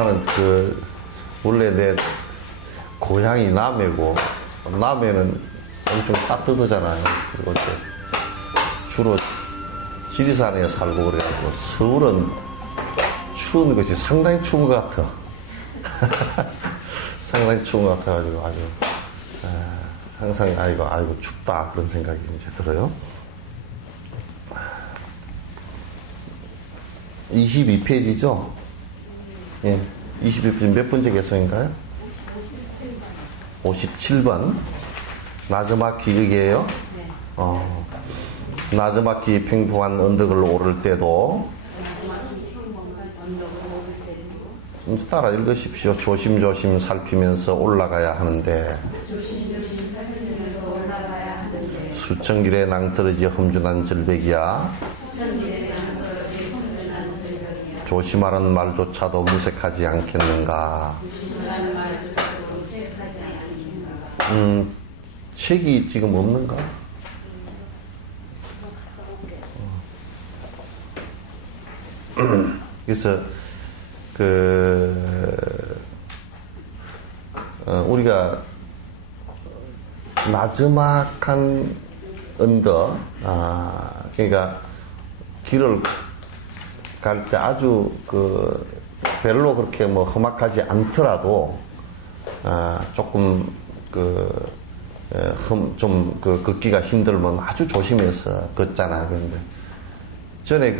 나는 원래 내 고향이 남해고, 남해는 엄청 따뜻하잖아요. 그리고 주로 지리산에 살고 그래가지고, 서울은 추운 것이 상당히 추운 것 같아. 상당히 추운 것 같아가지고 아주, 항상 아이고 춥다 그런 생각이 이제 들어요. 22페이지죠? 예, 22페이지 몇 번째 개성인가요? 57번. 나즈마키 여기에요? 나즈마키 평범한 언덕을 오를 때도 따라 읽으십시오. 조심조심 살피면서 올라가야 하는데 수천길에 낭떠러지 험준한 절벽이야. 조심하라는 말조차도 무색하지 않겠는가. 책이 지금 없는가? 그래서 우리가 나즈막한 언덕, 그러니까 길을 갈 때 아주 별로 그렇게 뭐 험악하지 않더라도 조금 좀 걷기가 힘들면 아주 조심해서 걷잖아요. 그런데 전에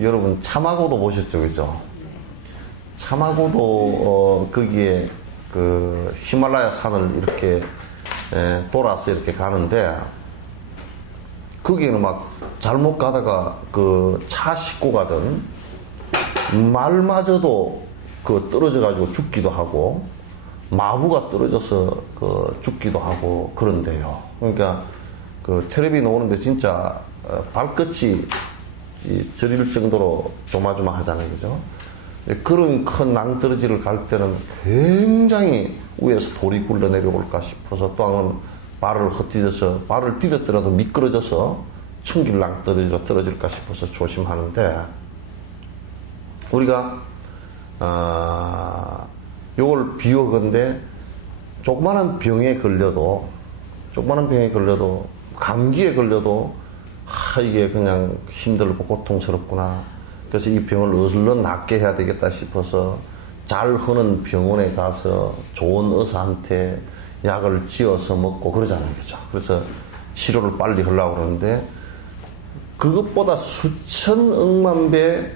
여러분 차마고도 보셨죠, 그죠? 차마고도 거기에 히말라야 산을 이렇게 돌아서 이렇게 가는데 거기에는 막 잘못 가다가 차 싣고 가던 말마저도 떨어져 가지고 죽기도 하고 마부가 떨어져서 죽기도 하고 그런데요. 그러니까 텔레비 나오는데 진짜 발끝이 저릴 정도로 조마조마하잖아요, 그죠? 그런 큰 낭떠러지를 갈 때는 굉장히 위에서 돌이 굴러 내려올까 싶어서 또 한번 발을 헛디뎌서 발을 디뎠더라도 미끄러져서 천길 낭떠러지로 떨어질까 싶어서 조심하는데 우리가 요걸 비유하건대 조그마한 병에 걸려도 감기에 걸려도 이게 그냥 힘들고 고통스럽구나. 그래서 이 병을 얼른 낫게 해야 되겠다 싶어서 잘 흐는 병원에 가서 좋은 의사한테 약을 지어서 먹고 그러잖아요, 그죠? 그래서 치료를 빨리 하려고 그러는데 그것보다 수천억만 배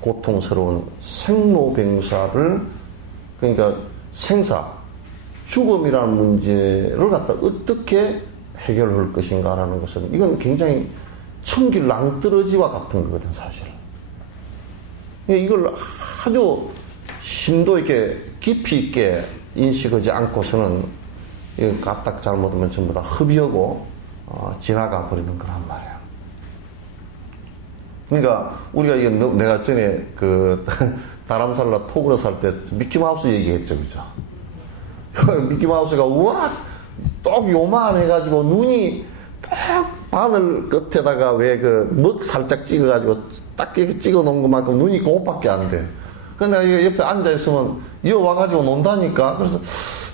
고통스러운 생로병사를, 그러니까 죽음이라는 문제를 갖다 어떻게 해결할 것인가라는 것은 이건 굉장히 천길 낭떠러지와 같은 거거든, 사실. 이걸 아주 심도 있게 깊이 있게 인식하지 않고서는 이거 까딱 잘못하면 전부 다 흡입하고 지나가 버리는 거란 말이야. 그러니까 우리가 이게 내가 전에 다람살라 토그로 살 때 미키마우스 얘기했죠, 그죠? 미키마우스가 우와 똑 요만 해가지고 눈이 딱 바늘 끝에다가 왜 먹 살짝 찍어가지고 딱 이렇게 찍어 놓은 것만큼 눈이 그것밖에 안 돼. 근데 내가 옆에 앉아있으면 이어 와가지고 논다니까. 그래서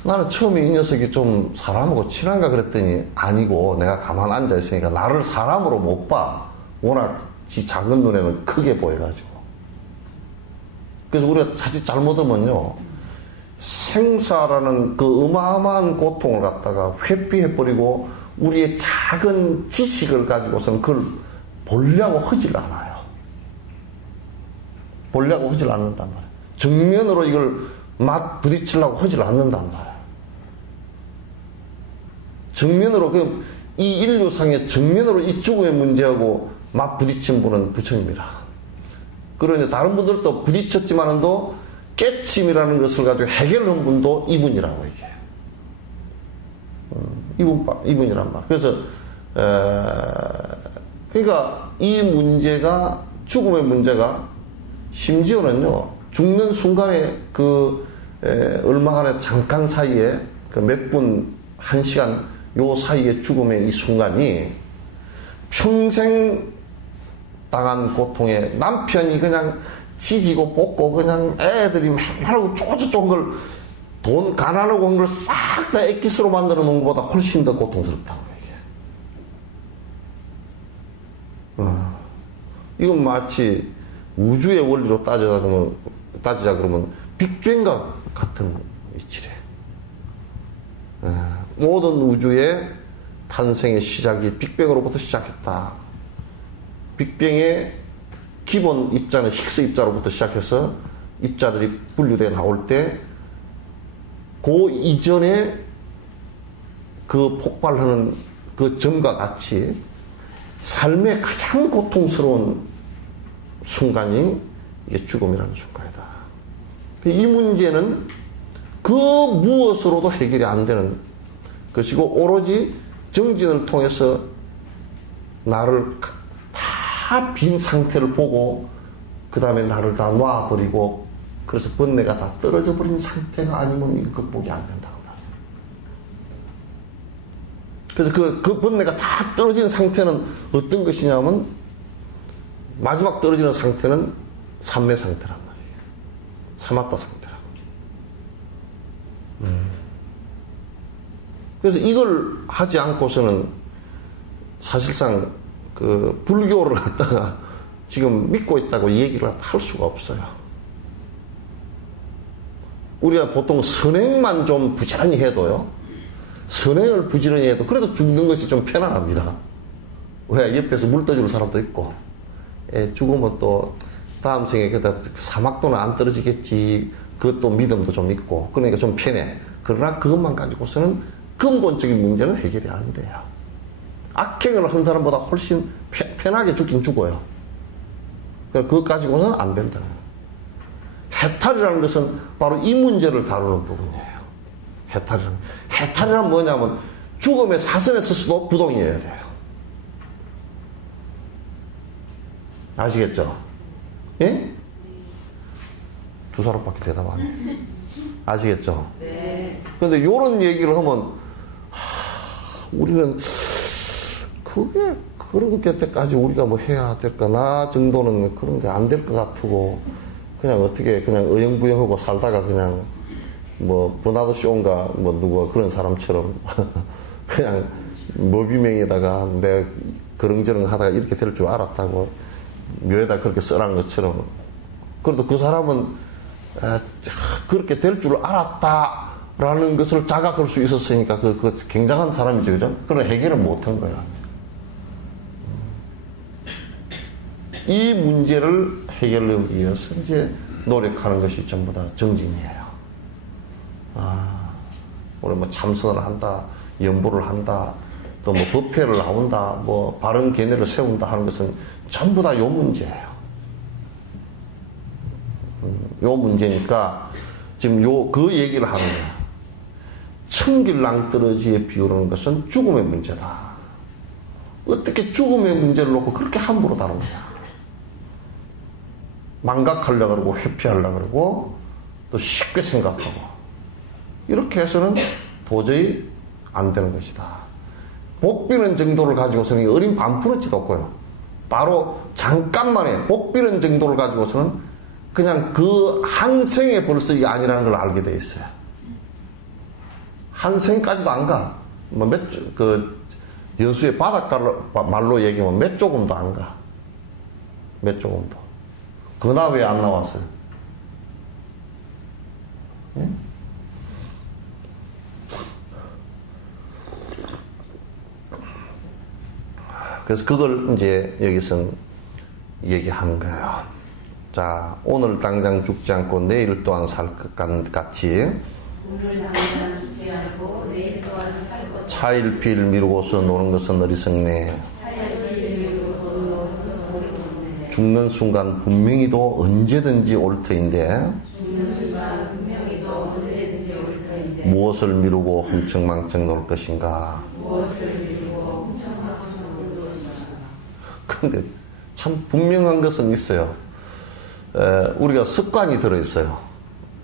나는 처음에 이 녀석이 좀 사람하고 친한가 그랬더니 아니고 내가 가만 앉아있으니까 나를 사람으로 못 봐. 워낙 지 작은 눈에는 크게 보여가지고. 그래서 우리가 자칫 잘못하면요, 생사라는 어마어마한 고통을 갖다가 회피해버리고 우리의 작은 지식을 가지고서는 그걸 보려고 하질 않아요. 보려고 하질 않는단 말이에요. 정면으로 이걸 맞 부딪히려고 하질 않는단 말이에요. 정면으로 이 인류상의 정면으로 이 죽음의 문제하고 맞 부딪힌 분은 부처님이라. 그러니 다른 분들도 부딪혔지만도 깨침이라는 것을 가지고 해결한 분도 이분이라고 얘기해요. 이분이란 말. 그래서 그러니까 이 문제가, 죽음의 문제가 심지어는요, 죽는 순간에 얼마간의 잠깐 사이에 몇 분, 한 시간 요 사이에 죽음의 이 순간이 평생 당한 고통에 남편이 그냥 지지고 볶고 그냥 애들이 맨날 쪼쪼쫀 걸 돈 가난하고 한 걸 싹 다 액기스로 만들어 놓은 것보다 훨씬 더 고통스럽다는 거예요. 이건 마치 우주의 원리로 따지자 그러면 빅뱅과 같은 이치래. 모든 우주의 탄생의 시작이 빅뱅으로부터 시작했다. 빅뱅의 기본 입자는 힉스 입자로부터 시작해서 입자들이 분류되어 나올 때 그 이전에 그 폭발하는 그 점과 같이 삶의 가장 고통스러운 순간이 이게 죽음이라는 순간이다. 이 문제는 그 무엇으로도 해결이 안 되는 것이고 오로지 정진을 통해서 나를 다 빈 상태를 보고 그 다음에 나를 다 놔버리고 그래서 번뇌가 다 떨어져 버린 상태가 아니면 이거 극복이 안 된다고 그래서 그 번뇌가 다 떨어진 상태는 어떤 것이냐면 마지막 떨어지는 상태는 삼매 상태란 말이에요. 사마타 상태라고. 그래서 이걸 하지 않고서는 사실상 그 불교를 갖다가 지금 믿고 있다고 얘기를 할 수가 없어요. 우리가 보통 선행만 좀 부지런히 해도요. 선행을 부지런히 해도 그래도 죽는 것이 좀 편안합니다. 왜? 옆에서 물 떠줄 사람도 있고 죽으면 또 다음 생에 사막도는 안 떨어지겠지. 그것도 믿음도 좀 있고 그러니까 좀 편해. 그러나 그것만 가지고서는 근본적인 문제는 해결이 안 돼요. 악행을 한 사람보다 훨씬 편하게 죽긴 죽어요. 그것 가지고는 안 된다. 해탈이라는 것은 바로 이 문제를 다루는 부분이에요. 해탈이란 뭐냐면 죽음의 사선에 서서도 부동이어야 돼요. 아시겠죠? 예? 두 사람밖에 대답 안 해요. 아시겠죠? 네. 그런데 이런 얘기를 하면 우리는 그게 그런 때까지 우리가 뭐 해야 될까 나 정도는 그런 게 안 될 것 같고 그냥 어떻게 그냥 어영부영하고 살다가 그냥 뭐 버나드 쇼인가 뭐 누가 그런 사람처럼 그냥 머비명에다가 내 그릉저릉 하다가 이렇게 될 줄 알았다고 묘에다 그렇게 써란 것처럼 그래도 그 사람은 그렇게 될 줄 알았다라는 것을 자각할 수 있었으니까 그 굉장한 사람이죠, 그죠? 그런 해결을 못한 거야. 이 문제를 해결하기 위해서 이제 노력하는 것이 전부 다 정진이에요. 우리 뭐 참선을 한다, 연보를 한다, 또 뭐 법회를 나온다, 뭐 바른 견해를 세운다 하는 것은 전부 다 요 문제예요. 요 문제니까 지금 그 얘기를 하는 거야. 청길낭떠러지에 비우는 것은 죽음의 문제다. 어떻게 죽음의 문제를 놓고 그렇게 함부로 다루느냐. 망각하려고 그러고 회피하려고 그러고 또 쉽게 생각하고 이렇게 해서는 도저히 안 되는 것이다. 복비는 정도를 가지고서는 어린 반푼어치도 없고요. 바로 잠깐만에 복비는 정도를 가지고서는 그냥 그 한 생에 벌써 이게 아니라는 걸 알게 돼 있어요. 한 생까지도 안 가. 뭐 여수의 바닷가로 얘기하면 몇 조금도 안 가. 몇 조금도. 그나 왜 안 나왔어요? 응? 그래서 그걸 이제 여기서 얘기하는 거예요. 자, 오늘 당장 죽지 않고 내일 또한 살 것 같이 오늘 당장 죽지 않고 내일 또한 살 것 차일피일 미루고서 노는 것은 어리석네. 죽는 순간 분명히도 언제든지 올 터인데 무엇을 미루고 흠청망청 놀 것인가. 그런데 참 분명한 것은 있어요. 우리가 습관이 들어있어요.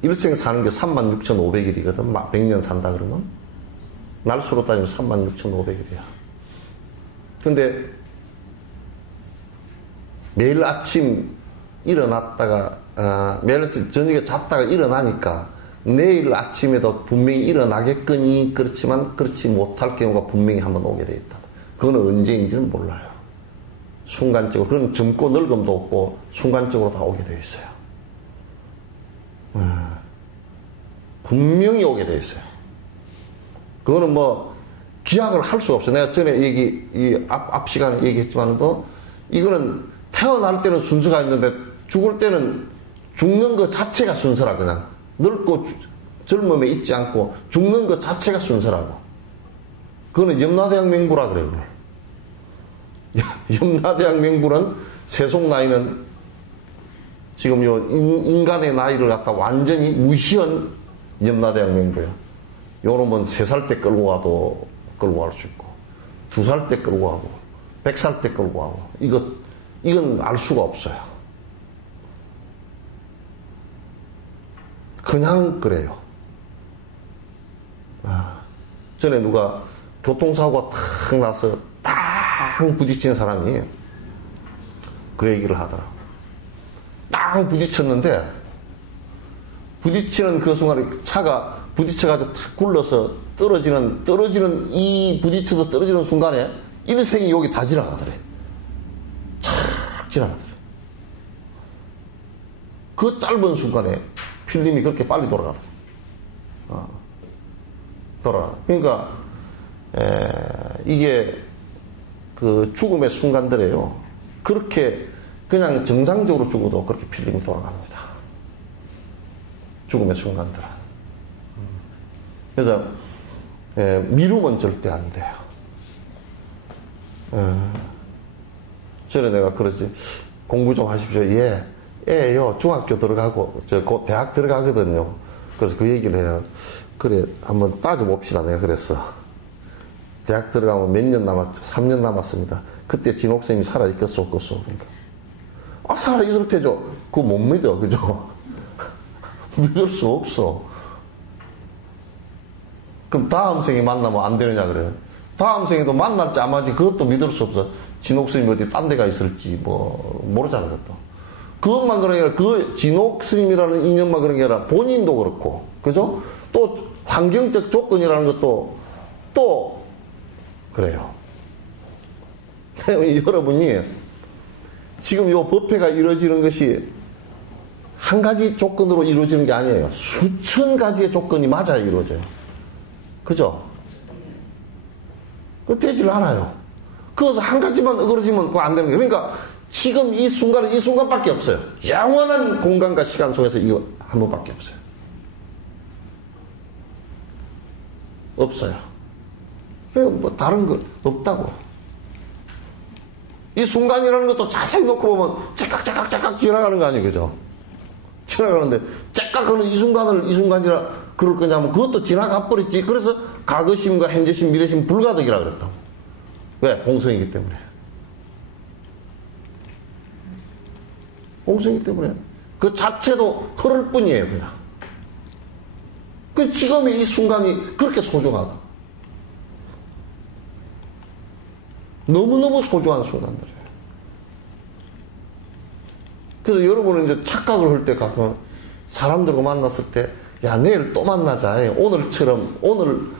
일생 사는 게 36,500일이거든. 100년 산다 그러면 날수로 따지면 36,500일이야. 근데 매일 아침 일어났다가 매일 저녁에 잤다가 일어나니까 내일 아침에도 분명히 일어나겠거니 그렇지만 그렇지 못할 경우가 분명히 한번 오게 돼 있다. 그건 언제인지는 몰라요. 순간적으로 그런 젊고 늙음도 없고 순간적으로 다 오게 돼 있어요. 분명히 오게 돼 있어요. 그거는 뭐 기약을 할 수 없어요. 내가 전에 앞 시간에 얘기했지만도 이거는 태어날 때는 순서가 있는데 죽을 때는 죽는 것 자체가 순서라. 그냥 늙고 젊음에 있지 않고 죽는 것 자체가 순서라고. 그거는 염라대왕 명부라 그래요. 염라대왕 명부는 세속 나이는 지금 요 인간의 나이를 갖다 완전히 무시한 염라대왕 명부예요. 요놈은 3살 때 끌고 가도 끌고 갈 수 있고 2살 때 끌고 가고 100살 때 끌고 가고 이건 알 수가 없어요. 그냥 그래요. 전에 누가 교통사고가 탁 나서 땅 부딪힌 사람이 그 얘기를 하더라. 땅 부딪혔는데 부딪히는 그 순간에 차가 부딪혀가지고 탁 굴러서 떨어지는 이 부딪혀서 떨어지는 순간에 일생이 여기 다 지나가더래. 착 지나가더래. 그 짧은 순간에 필름이 그렇게 빨리 돌아가더래. 돌아가. 그러니까 이게 그 죽음의 순간들이에요. 그렇게 그냥 정상적으로 죽어도 그렇게 필름이 돌아갑니다. 죽음의 순간들은. 그래서 미루면 절대 안 돼요. 전에 내가 그러지. 공부 좀 하십시오. 예요. 중학교 들어가고 곧 대학 들어가거든요. 그래서 그 얘기를 해요. 그래 한번 따져봅시다. 내가 그랬어. 대학 들어가면 몇 년 남았죠? 3년 남았습니다. 그때 진옥쌤이 살아있겠어 없겠어? 그러니까 살아있을 테죠. 그거 못 믿어. 그죠? 믿을 수 없어. 그럼 다음 생에 만나면 안 되느냐 그래요. 다음 생에도 만날지 안 만날지 그것도 믿을 수 없어. 진옥스님이 어디 딴 데가 있을지 모르잖아. 그것도. 그것만 그런 게 아니라 그 진옥스님이라는 인연만 그런 게 아니라 본인도 그렇고 그죠? 또 환경적 조건이라는 것도 또 그래요. 여러분이 지금 요 법회가 이루어지는 것이 한 가지 조건으로 이루어지는 게 아니에요. 수천 가지의 조건이 맞아야 이루어져요. 그죠? 그 되질 않아요. 그래서 한 가지만 어그러지면 그거 안 되는 거예요. 그러니까 지금 이 순간은 이 순간밖에 없어요. 영원한 공간과 시간 속에서 이거 한 번밖에 없어요. 없어요. 뭐 다른 거 없다고. 이 순간이라는 것도 자세히 놓고 보면 째깍째깍째깍 지나가는 거 아니에요. 그죠? 지나가는데 째깍하는 이 순간이라 그럴 거냐면 그것도 지나가 버렸지. 그래서 과거심과 현재심, 미래심 불가득이라 그랬다고. 왜? 공성이기 때문에. 공성이기 때문에. 그 자체도 흐를 뿐이에요. 그냥. 그 지금의 이 순간이 그렇게 소중하다. 너무너무 소중한 순간들이에요. 그래서 여러분은 이제 착각을 할 때 가끔 사람들과 만났을 때, 야, 내일 또 만나자. 오늘처럼, 오늘은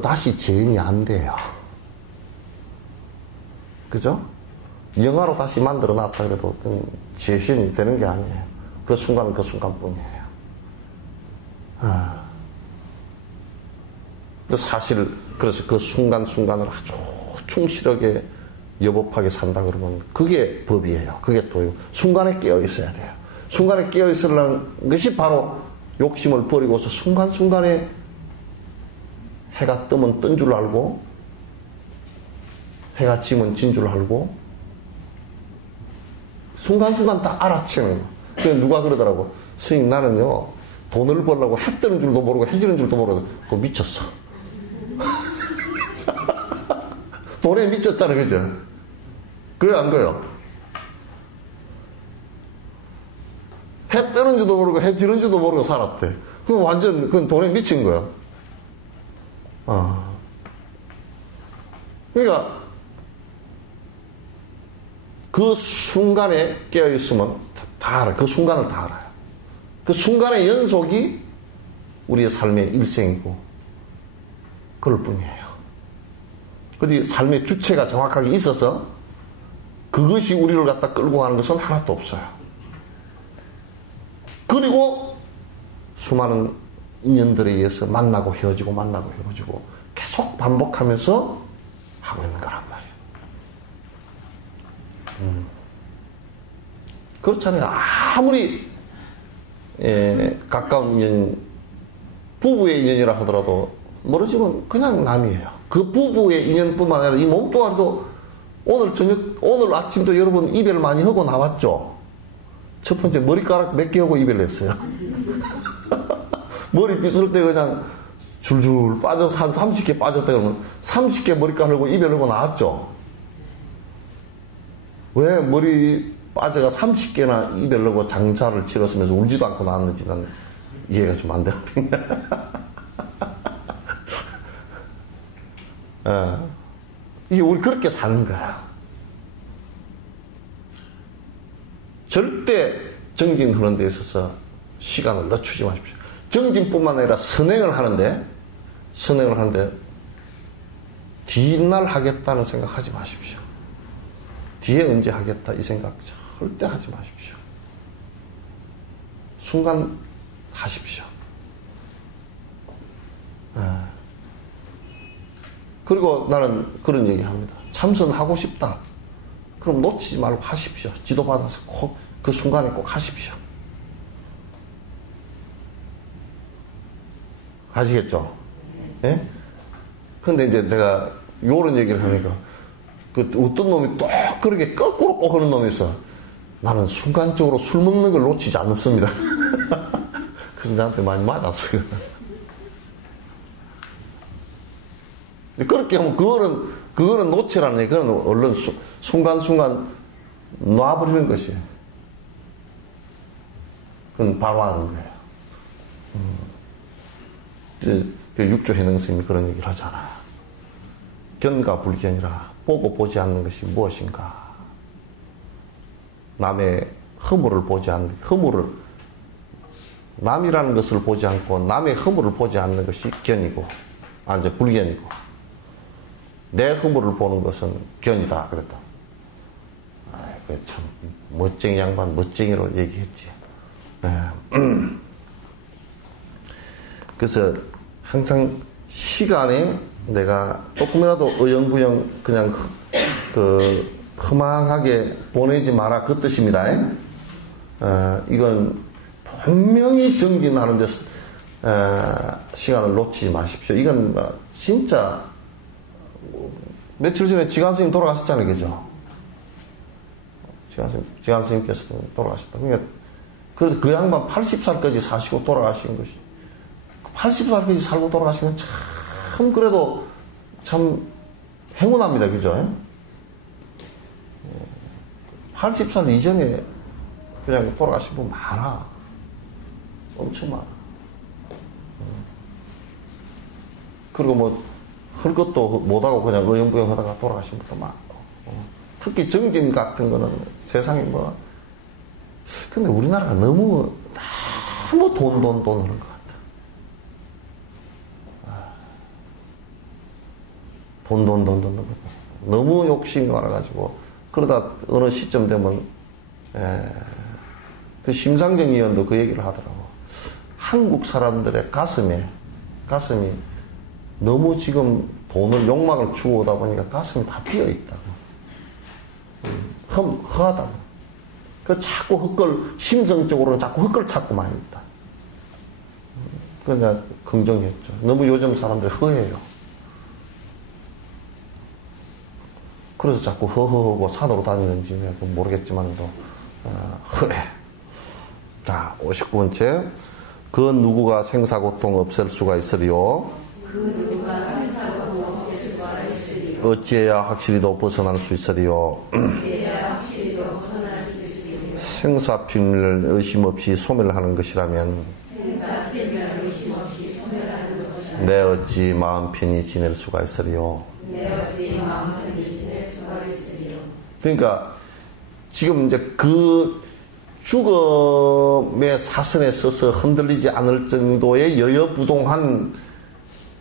다시 재현이 안 돼요. 그죠? 영화로 다시 만들어 놨다 그래도 재현이 되는 게 아니에요. 그 순간은 그 순간뿐이에요. 사실, 그래서 그 순간순간을 아주 충실하게 여법하게 산다 그러면 그게 법이에요. 그게 또 순간에 깨어 있어야 돼요. 순간에 깨어 있으려는 것이 바로 욕심을 버리고서 순간순간에 해가 뜨면 뜬 줄 알고 해가 지면 진 줄 알고 순간순간 다 알아채는 거. 그래서 누가 그러더라고. 스님 나는요 돈을 벌려고 해 뜨는 줄도 모르고 해 지는 줄도 모르고 그거 미쳤어. 돈에 미쳤잖아. 그죠? 그래 안 그래요? 해 뜨는 줄도 모르고 해 지는 줄도 모르고 살았대. 그건 완전 그건 돈에 미친 거야. 그러니까 그 순간에 깨어있으면 다 알아요. 그 순간을 다 알아요. 그 순간의 연속이 우리의 삶의 일생이고 그럴 뿐이에요. 근데 삶의 주체가 정확하게 있어서 그것이 우리를 갖다 끌고 가는 것은 하나도 없어요. 그리고 수많은 인연들에 의해서 만나고 헤어지고 만나고 헤어지고 계속 반복하면서 하고 있는 거란 말이에요. 그렇잖아요. 아무리 가까운 인연, 부부의 인연이라 하더라도 멀어지면 그냥 남이에요. 그 부부의 인연뿐만 아니라 이 몸뚱아리도 오늘 아침도 여러분 이별 많이 하고 나왔죠? 첫 번째 머리카락 몇 개 하고 이별을 했어요. 머리 빗을 때 그냥 줄줄 빠져서 한 30개 빠졌다 그러면 30개 머리카락 하고 이별하고 나왔죠? 왜 머리 빠져가 30개나 이별하고 장사를 치렀으면서 울지도 않고 나왔는지 난 이해가 좀 안 돼요. 이게 우리 그렇게 사는 거야. 절대 정진하는 데 있어서 시간을 늦추지 마십시오. 정진뿐만 아니라 선행을 하는데 뒷날 하겠다는 생각하지 마십시오. 뒤에 언제 하겠다 이 생각 절대 하지 마십시오. 순간 하십시오. 그리고 나는 그런 얘기 합니다. 참선하고 싶다. 그럼 놓치지 말고 하십시오. 지도받아서 꼭 그 순간에 꼭 하십시오. 아시겠죠? 예? 근데 이제 내가 요런 얘기를 하니까 그 어떤 놈이 또 그렇게 거꾸로 꼭 하는 놈이 있어. 나는 순간적으로 술 먹는 걸 놓치지 않습니다. 그래서 나한테 많이 맞았어요. 그렇게 하면 그거는 놓치라는 얘기. 그건 얼른 순간순간 놔버리는 것이에요. 그건 바로 하는 거예요. 육조 해능 스님이 그런 얘기를 하잖아요. 견과 불견이라 보고 보지 않는 것이 무엇인가. 남의 허물을 보지 않는, 남이라는 것을 보지 않고 남의 허물을 보지 않는 것이 견이고, 이제 불견이고, 내 허물을 보는 것은 견이다. 그랬다. 참, 멋쟁이 양반, 멋쟁이로 얘기했지. 그래서 항상 시간에 내가 조금이라도 어영부영 그냥 허망하게 보내지 마라 그 뜻입니다. 이건 분명히 정진하는 데 시간을 놓치지 마십시오. 이건 진짜 며칠 전에 지관 스님 돌아가셨잖아요, 그죠? 지관 스님께서도 돌아가셨다. 그러니까 그래도 그 양반 80살까지 사시고 돌아가신 것이 80살까지 살고 돌아가시면 참 그래도 참 행운합니다. 그죠? 80살 이전에 그냥 돌아가신 분 많아. 엄청 많아. 그리고 뭐 할 것도 못하고 그냥 어영부영 하다가 돌아가신 분도 많고. 특히 정진 같은 거는 세상에 뭐 근데 우리나라가 너무 돈 하는 것 같아. 돈. 너무 욕심이 많아가지고, 그러다 어느 시점 되면, 그 심상정 의원도 그 얘기를 하더라고. 한국 사람들의 가슴이 너무 지금 돈을, 욕망을 주고 오다 보니까 가슴이 다 비어있다고. 허하다고. 그 자꾸 심성적으로는 자꾸 헛걸 찾고 많이 있다. 그러니까 긍정했죠. 너무 요즘 사람들이 허해요. 그래서 자꾸 허허하고 산으로 다니는지 모르겠지만도 허해. 자, 59번째. 그 누구가 생사고통 없앨 수가 있으리요? 어찌해야 확실히도 벗어날 수 있으리요? 생사필멸 의심 없이 소멸하는 것이라면 내 어찌 마음 편히 지낼 수가 있으리요? 그러니까 지금 이제 그 죽음의 사선에 서서 흔들리지 않을 정도의 여여부동한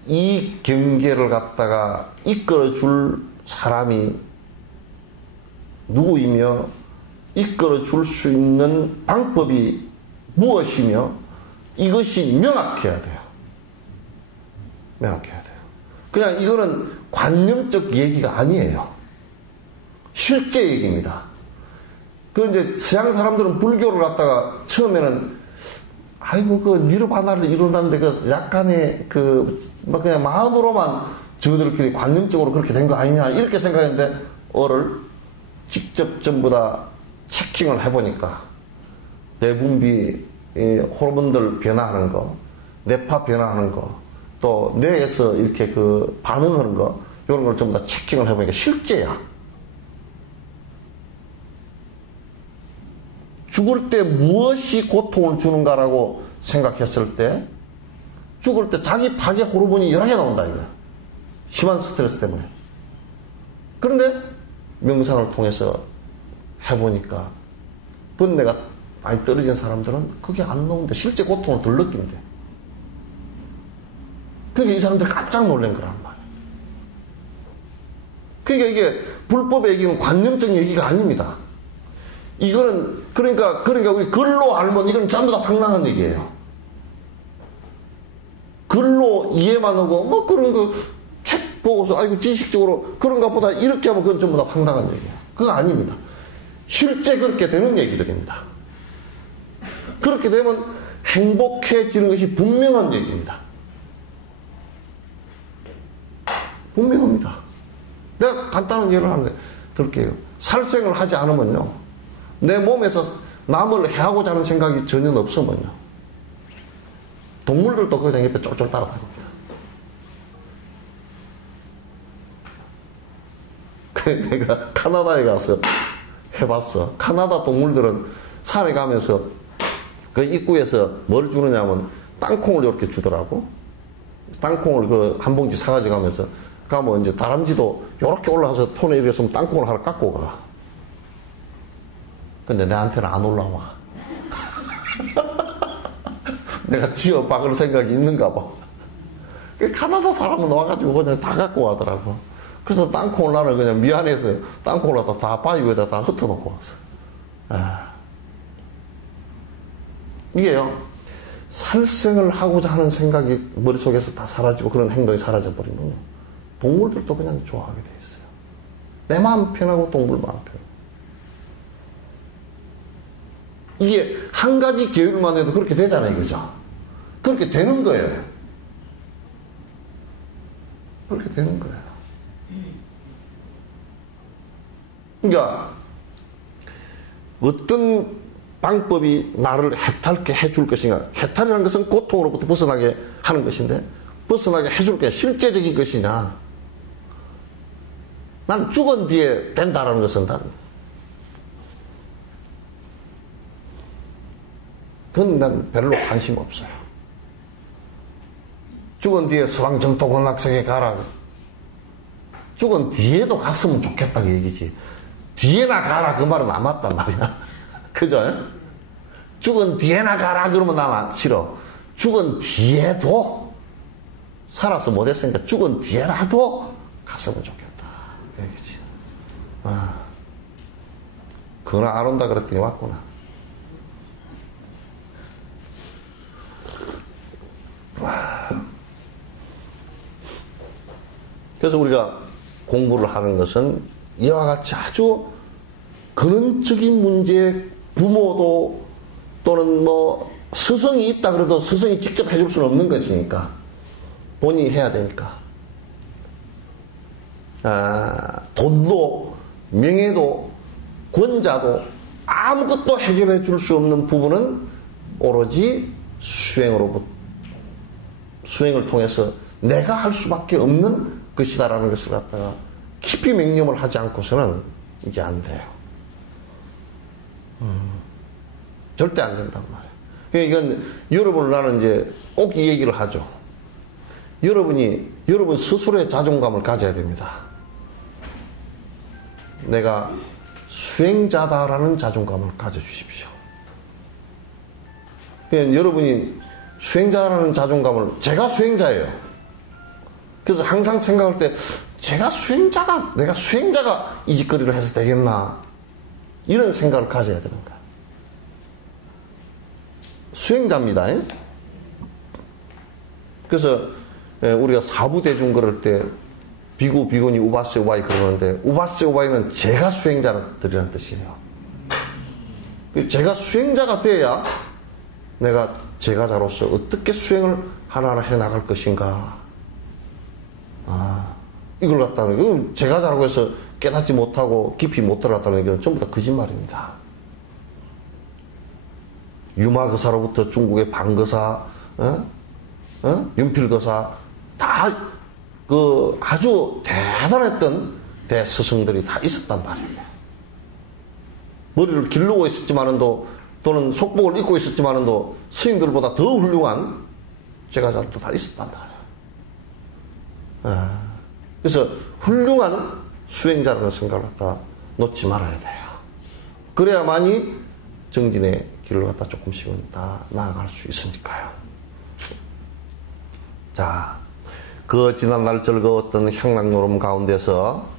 이 경계를 갖다가 이끌어줄 사람이 누구이며 이끌어줄 수 있는 방법이 무엇이며 이것이 명확해야 돼요. 명확해야 돼요. 그냥 이거는 관념적 얘기가 아니에요. 실제 얘기입니다. 그 이제 서양 사람들은 불교를 갖다가 처음에는 아이고 그 니르바나를 이룬다는데 그 약간의 뭐 그냥 마음으로만 저들끼리 관념적으로 그렇게 된 거 아니냐 이렇게 생각했는데 어를 직접 전부 다 체킹을 해보니까 내분비 호르몬들 변화하는 거, 뇌파 변화하는 거, 또 뇌에서 이렇게 그 반응하는 거 이런 걸 전부 다 체킹을 해보니까 실제야. 죽을 때 무엇이 고통을 주는가라고 생각했을 때 죽을 때 자기 파괴 호르몬이 여러 개 나온다 이거야. 심한 스트레스 때문에. 그런데 명상을 통해서 해보니까 번뇌가 많이 떨어진 사람들은 그게 안 나오는데 실제 고통을 덜 느낀대. 그러니까 이 사람들 깜짝 놀란 거란 말이야. 그러니까 이게 불법의 얘기는 관념적 얘기가 아닙니다. 이거는 그러니까 우리 글로 알면 이건 전부 다 황당한 얘기예요. 글로 이해만 하고 뭐 그런 거 책 보고서 아이고 지식적으로 그런가 보다 이렇게 하면 그건 전부 다 황당한 얘기예요. 그거 아닙니다. 실제 그렇게 되는 얘기들입니다. 그렇게 되면 행복해지는 것이 분명한 얘기입니다. 분명합니다. 내가 간단한 예를 하나 들게요. 살생을 하지 않으면요. 내 몸에서 남을 해하고자 하는 생각이 전혀 없으면요. 동물들도 그냥 옆에 쫄쫄 따라다닙니다. 그래 내가 카나다에 가서 해봤어. 카나다 동물들은 산에 가면서 그 입구에서 뭘 주느냐면 땅콩을 이렇게 주더라고. 땅콩을 그 한 봉지 사가지고 가면서 가면 이제 다람쥐도 이렇게 올라가서 톤에 이렇게 있으면 땅콩을 하나 깎고 가. 근데 내한테는 안 올라와. 내가 지어 박을 생각이 있는가 봐. 카나다 사람은 와가지고 그냥 다 갖고 가더라고. 그래서 땅콩을 나는 그냥 미안해서 땅콩을 갖다 다 바위 위에다 다 흩어놓고 왔어. 이게요, 살생을 하고자 하는 생각이 머릿속에서 다 사라지고 그런 행동이 사라져버리면 동물들도 그냥 좋아하게 돼 있어요. 내 마음 편하고 동물 마음 편하고. 이게 한 가지 계율만 해도 그렇게 되잖아요. 그죠? 그렇게 되는 거예요. 그렇게 되는 거예요. 그러니까 어떤 방법이 나를 해탈케 해줄 것인가. 해탈이라는 것은 고통으로부터 벗어나게 하는 것인데 벗어나게 해줄 게 실제적인 것이냐. 난 죽은 뒤에 된다라는 것은 그건 난 별로 관심 없어요. 죽은 뒤에 서방정토건락석에 가라. 죽은 뒤에도 갔으면 좋겠다고 얘기지. 뒤에나 가라 그 말은 안 맞단 말이야. 그죠? 죽은 뒤에나 가라 그러면 난 싫어. 죽은 뒤에도 살아서 못했으니까 죽은 뒤에라도 갔으면 좋겠다. 그 얘기지. 그거나 안 온다 그랬더니 왔구나. 그래서 우리가 공부를 하는 것은 이와 같이 아주 근원적인 문제에 부모도 또는 뭐 스승이 있다 그래도 스승이 직접 해줄 수는 없는 것이니까 본인이 해야 되니까 돈도 명예도 권자도 아무것도 해결해 줄 수 없는 부분은 오로지 수행을 통해서 내가 할 수밖에 없는 것이다라는 것을 갖다가 깊이 맹념을 하지 않고서는 이게 안 돼요. 절대 안 된단 말이에요. 이건 여러분을 나는 이제 꼭 이 얘기를 하죠. 여러분 스스로의 자존감을 가져야 됩니다. 내가 수행자다라는 자존감을 가져주십시오. 그러니까 여러분이 수행자라는 자존감을, 제가 수행자예요. 그래서 항상 생각할 때 내가 수행자가 이 짓거리를 해서 되겠나, 이런 생각을 가져야 되는 거야. 수행자입니다. 그래서 우리가 사부대중 그럴 때 비구, 비구니, 우바세, 우바이 그러는데, 우바세, 우바이는 제가 수행자들이라는 뜻이에요. 제가 수행자가 돼야 내가 제가자로서 어떻게 수행을 하나하나 해나갈 것인가. 이걸 갖다는, 이건 제가자라고 해서 깨닫지 못하고 깊이 못 들어갔다는 얘기는 전부 다 거짓말입니다. 유마거사로부터 중국의 방거사, 윤필거사, 다 아주 대단했던 대스승들이 다 있었단 말이에요. 머리를 기르고 있었지만은도, 또는 속복을 입고 있었지만은도 스님들보다 더 훌륭한 제가자들도 다 있었단 말이에요. 그래서 훌륭한 수행자라는 생각을 갖다 놓지 말아야 돼요. 그래야만이 정진의 길을 갖다 조금씩은 다 나아갈 수 있으니까요. 자, 그 지난날 즐거웠던 향락노름 가운데서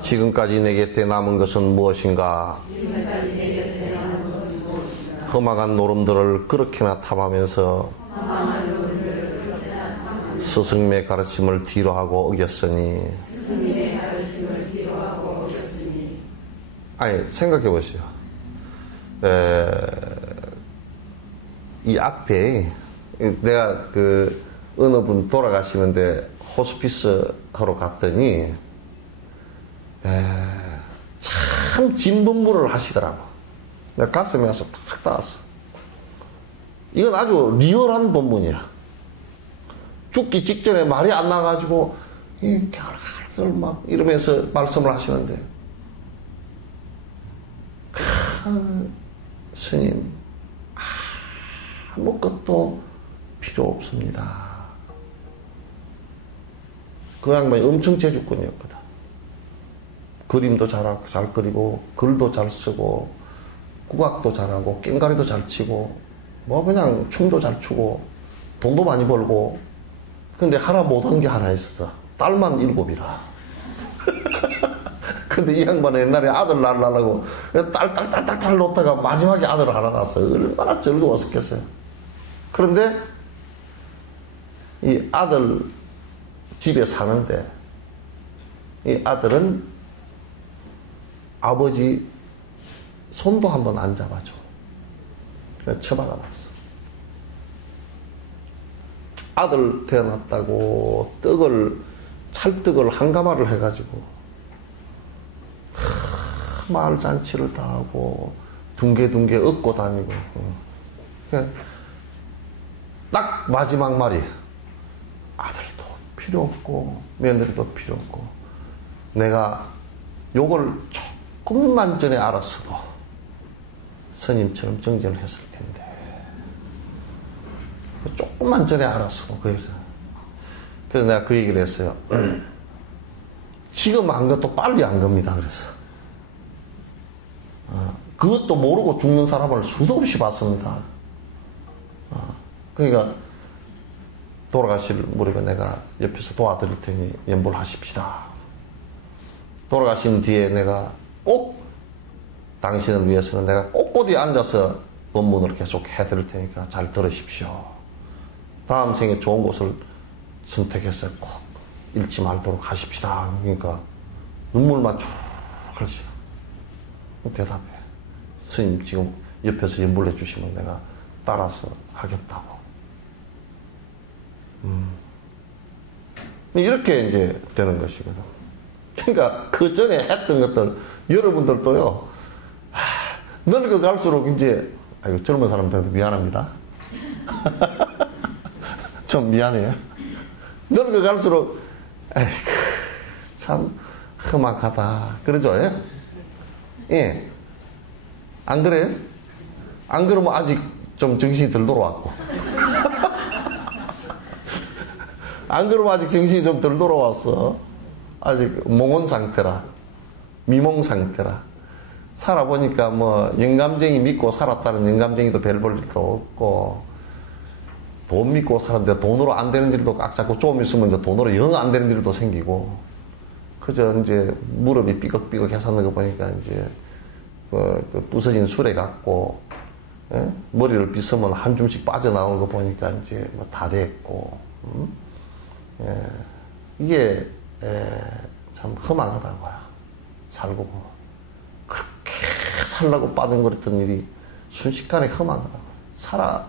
지금까지 내 곁에 남은 것은 무엇인가? 험악한 노름들을 그렇게나 탐하면서 스승님의 가르침을 뒤로하고 어겼으니. 아니, 생각해 보세요. 이 앞에 내가 어느 분 돌아가시는데 호스피스 하러 갔더니 참 진분물을 하시더라고. 내가 가슴에 와서 탁 닿았어. 이건 아주 리얼한 본문이야. 죽기 직전에 말이 안 나가지고 막 이러면서 말씀을 하시는데, 스님, 아무것도 필요 없습니다. 그 양반이 엄청 재주꾼이었거든. 그림도 잘 그리고, 글도 잘 쓰고, 국악도 잘하고, 깽가리도 잘 치고, 뭐 그냥 춤도 잘 추고, 돈도 많이 벌고. 근데 하나 못한 게 하나 있었어. 딸만 7이라. 근데 이 양반은 옛날에 아들 낳으려고 딸 놓다가 마지막에 아들을 하나 낳았어. 얼마나 즐거웠었겠어요. 그런데 이 아들 집에 사는데, 이 아들은 아버지 손도 한번 안 잡아줘. 그래서 처박아 놨어. 아들 태어났다고 찰떡을 한가마를 해가지고 마을 잔치를 다 하고 둥개둥개 업고 다니고. 딱 마지막 말이, 아들도 필요 없고 며느리도 필요 없고 내가 요걸 조금만 전에 알았어도 스님처럼 정진을 했을 텐데, 조금만 전에 알았어. 그래서 내가 그 얘기를 했어요. 지금 안 것도 빨리 안 겁니다. 그래서 그것도 모르고 죽는 사람을 수도 없이 봤습니다. 그러니까 돌아가실 무렵에 내가 옆에서 도와드릴 테니 연보를 하십시다. 돌아가신 뒤에 내가 꼭 당신을 위해서는 내가 꼿꼿이 앉아서 법문을 계속 해드릴 테니까 잘 들으십시오. 다음 생에 좋은 곳을 선택해서 꼭 잃지 말도록 하십시다. 그러니까 눈물만 쭉 흘리시다. 대답해. 스님 지금 옆에서 연불해 주시면 내가 따라서 하겠다고. 이렇게 이제 되는 것이거든. 그러니까 그 전에 했던 것들, 여러분들도요, 늙어갈수록 이제, 아이고, 젊은 사람들한테 미안합니다. 좀 미안해요. 늙어갈수록, 아이고, 참 험악하다. 그러죠? 예? 예. 안 그래요? 안 그러면 아직 좀 정신이 덜 돌아왔고. 안 그러면 아직 정신이 좀 덜 돌아왔어. 아직 몽혼 상태라. 미몽 상태라. 살아보니까 뭐 영감쟁이 믿고 살았다는 영감쟁이도 별 볼 일도 없고, 돈 믿고 살았는데 돈으로 안 되는 일도 꽉 잡고, 좀 있으면 이제 돈으로 영 안 되는 일도 생기고, 그저 이제 무릎이 삐걱삐걱 해서는 거 보니까 이제 그 부서진 수레 같고, 예? 머리를 빗으면 한 줌씩 빠져나오는 거 보니까 이제 뭐 다 됐고, 예. 이게 참 허망하다고요. 살고 보면. 그렇게 살라고 빠져버렸던 일이 순식간에 허망하다고요.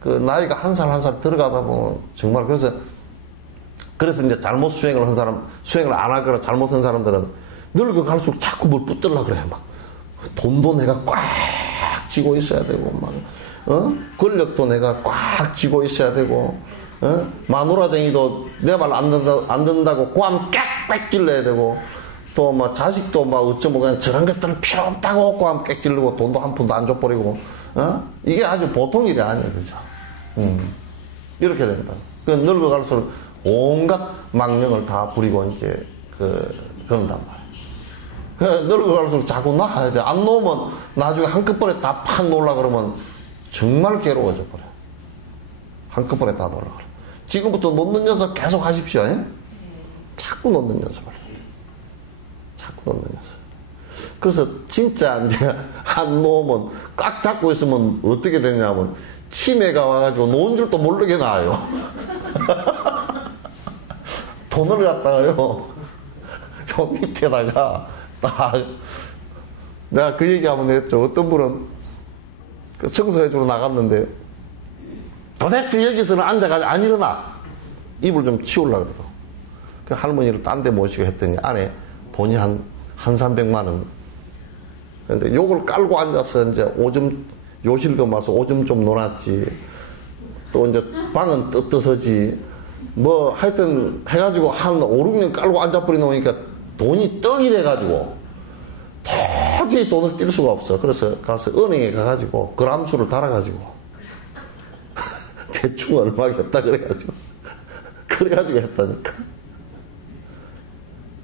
그 나이가 한 살 한 살 들어가다 보면 정말 그래서 이제 잘못 수행을 안 하거나 잘못한 사람들은 늙어갈수록 자꾸 뭘 붙들려고 그래. 막 돈도 내가 꽉 쥐고 있어야 되고, 막 권력도 내가 꽉 쥐고 있어야 되고, 마누라쟁이도 내 말 안 듣는다고 꽝 깍깍 찔러야 되고, 또 막 자식도 막 어쩌면 그냥 저런 것들은 필요 없다고 꽝 깍 찔르고, 돈도 한 푼도 안 줘버리고, 이게 아주 보통 일이 아니에요, 그죠? 이렇게 된다. 그 늙어갈수록 온갖 망령을 다 부리고 이제 그런단 말이에요. 늙어갈수록 자꾸 낳아야 돼. 안 놓으면 나중에 한꺼번에 다 팍 놓으려 그러면 정말 괴로워져 버려. 한꺼번에 다 놓으려 그래. 지금부터 놓는 연습 계속 하십시오. 예? 자꾸 놓는 연습을 해요. 자꾸 놓는 연습. 그래서 진짜 이제 안 놓으면 꽉 잡고 있으면 어떻게 되냐면 치매가 와가지고 놓은 줄도 모르게 나와요. 돈을 갖다가요, 요 밑에다가 딱, 내가 그 얘기하면 했죠. 어떤 분은 그 청소해주러 나갔는데 도대체 여기서는 앉아가지고 안 일어나. 입을 좀 치우려고 그래도. 그 할머니를 딴 데 모시고 했더니 안에 돈이 한 300만 원. 근데 요걸 깔고 앉아서 이제 오줌, 요실금 와서 오줌 좀 놓았지. 또 이제 방은 떳떳하지. 뭐 하여튼 해가지고 한 5, 6년 깔고 앉아버리 놓으니까 돈이 떡이 돼가지고 도저히 돈을 띨 수가 없어. 그래서 가서 은행에 가가지고 그람수를 달아가지고 대충 얼마겠다 그래가지고 했다니까.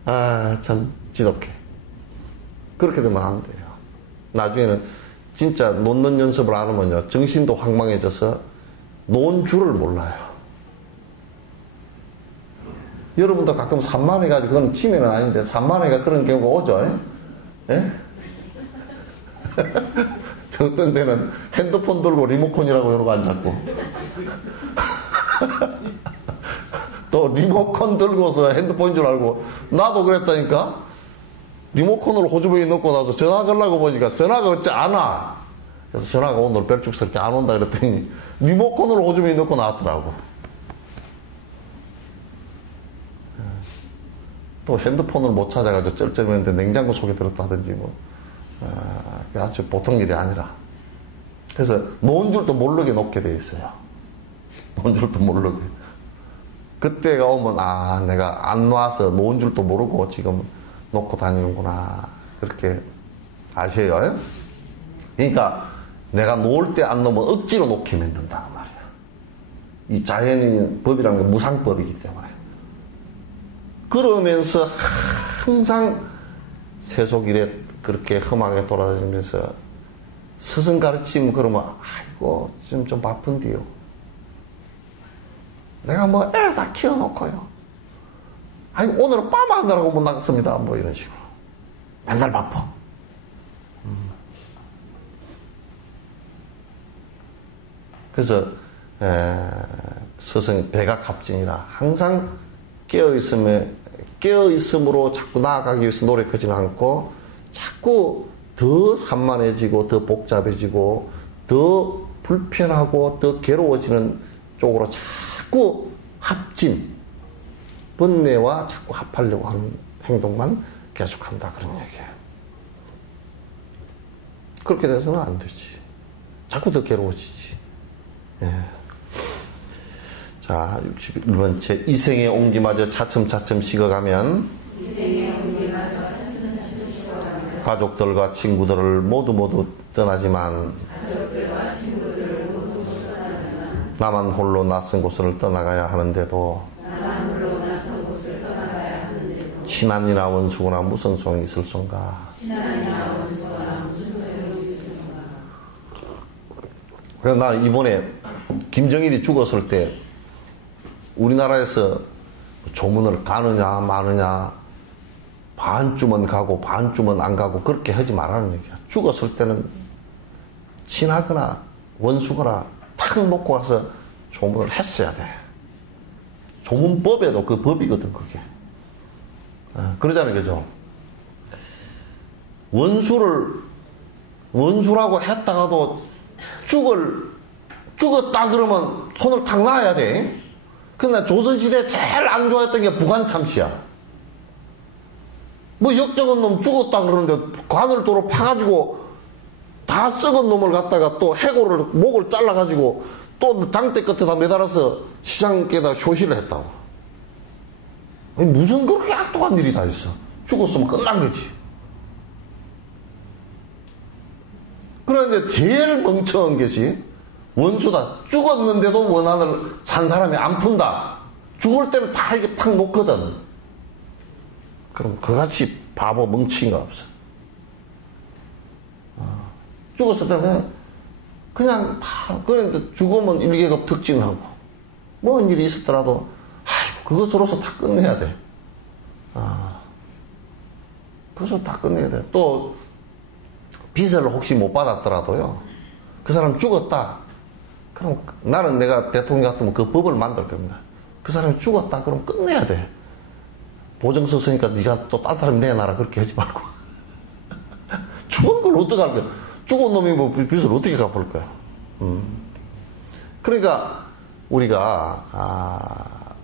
아, 참 지독해. 그렇게 되면 안 돼요. 나중에는 진짜 놓는 연습을 안 하면요, 정신도 황망해져서 놓은 줄을 몰라요. 여러분도 가끔 산만해가지고, 그건 치매는 아닌데 산만해가 그런 경우가 오죠. 예? 어떤 데는 핸드폰 들고 리모컨이라고 이러고 앉았고 또 리모컨 들고서 핸드폰인 줄 알고, 나도 그랬다니까. 리모컨을 호주머니에 넣고 나서 전화 걸라고 보니까 전화가 어째 안 와. 그래서 전화가 오늘 뺄쭉스럽게 안 온다 그랬더니 리모컨을 호주머니에 넣고 나왔더라고. 또 핸드폰을 못 찾아가지고 쩔쩔했는데 냉장고 속에 들었다든지 뭐. 아주 보통 일이 아니라. 그래서 놓은 줄도 모르게 놓게 돼 있어요. 놓은 줄도 모르게. 그때가 오면, 아, 내가 안 놔서 놓은 줄도 모르고 지금 놓고 다니는구나. 그렇게 아셔요. 그러니까 내가 놓을 때 안 놓으면 억지로 놓게 만든단 말이야. 이 자연인 법이라는 게 무상법이기 때문에. 그러면서 항상 세속일에 그렇게 험하게 돌아다니면서 스승 가르치면 그러면, 아이고, 지금 좀 바쁜데요. 내가 뭐 애 다 키워놓고요. 아이고, 오늘은 밤 하느라고 못 나갔습니다. 뭐 이런 식으로. 맨날 바빠. 그래서 스승 배각합진이라 항상 깨어있음으로 자꾸 나아가기 위해서 노력하지는 않고 자꾸 더 산만해지고 더 복잡해지고 더 불편하고 더 괴로워지는 쪽으로 자꾸 합진, 번뇌와 자꾸 합하려고 하는 행동만 계속한다, 그런 얘기예요. 그렇게 돼서는 안 되지. 자꾸 더 괴로워지지. 예. 자, 61번째. 이생의 옹기마저 차츰차츰 식어가면 가족들과 친구들을 모두 떠나지만 나만 홀로 낯선 곳을 떠나가야 하는데도 친한이나 원수거나 무슨 소용이 있을 손가. 그래서 나 이번에 김정일이 죽었을 때 우리나라에서 조문을 가느냐 마느냐, 반쯤은 가고 반쯤은 안 가고 그렇게 하지 말라는 얘기야. 죽었을 때는 친하거나 원수거나 탁 놓고 가서 조문을 했어야 돼. 조문법에도 그 법이거든, 그게. 그러잖아요, 그죠? 원수라고 했다가도 죽었다 그러면 손을 탁 놔야 돼. 근데 조선시대에 제일 안 좋아했던 게 부관참시야. 뭐 역적은 놈 죽었다 그러는데 관을 도로 파가지고 다 썩은 놈을 갖다가 또 해골을 목을 잘라가지고 또 장대 끝에다 매달아서 시장께다 효시를 했다고. 아니, 무슨 그렇게 악독한 일이 다 있어. 죽었으면 끝난 거지. 그런데 제일 멍청한 것이 원수다. 죽었는데도 원한을 산 사람이 안 푼다. 죽을 때는 다 이렇게 탁 놓거든. 그럼 그같이 바보 멍청이가 없어. 죽었을 때는 그냥 다, 그런데 죽으면 일계급 특진하고, 뭔 일이 있었더라도, 아이고, 그것으로서 다 끝내야 돼. 그것으로 다 끝내야 돼. 또, 빚을 혹시 못 받았더라도요, 그 사람 죽었다. 그럼 나는 내가 대통령 같으면 그 법을 만들 겁니다. 그 사람이 죽었다. 그럼 끝내야 돼. 보증서 쓰니까 네가 또 딴 사람 내놔라. 그렇게 하지 말고. 죽은 걸 어떡할 거야. 죽은 놈이 뭐 빚을 어떻게 갚을 거야. 그러니까 우리가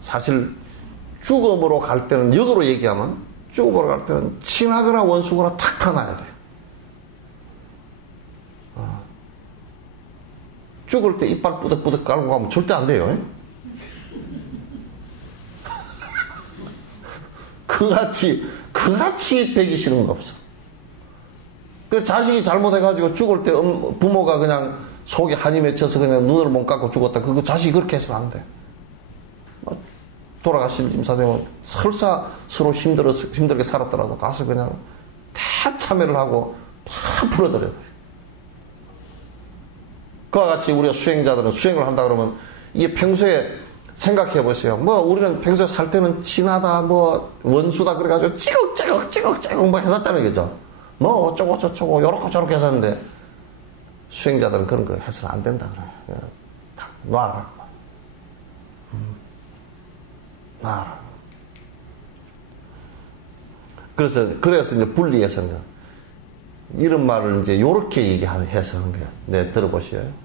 사실 죽음으로 갈 때는, 역으로 얘기하면 죽음으로 갈 때는 친하거나 원수거나 탁 타놔야 돼. 죽을 때 이빨 뿌덕뿌덕 깔고 가면 절대 안 돼요. 그같이 배기 싫은 거 없어. 그 자식이 잘못해가지고 죽을 때 부모가 그냥 속에 한이 맺혀서 그냥 눈을 못 감고 죽었다. 그거 자식이 그렇게 해서는 안 돼. 돌아가실 짐사되면 설사 서로 힘들게 살았더라도 가서 그냥 다 참여를 하고 다 풀어드려야 돼. 그와 같이 우리가 수행자들은 수행을 한다 그러면 이게 평소에 생각해 보세요. 뭐 우리는 평소에 살 때는 친하다, 뭐 원수다 그래가지고 찌걱찌걱 뭐 했었잖아요, 그죠? 뭐 어쩌고 저쩌고 요렇게 저렇게 했었는데 수행자들은 그런 거 해서는 안 된다 그래. 다 놔라. 놔라. 그래서 이제 분리해서는 이런 말을 이제 요렇게 해서 하는 거야. 네, 들어보시요.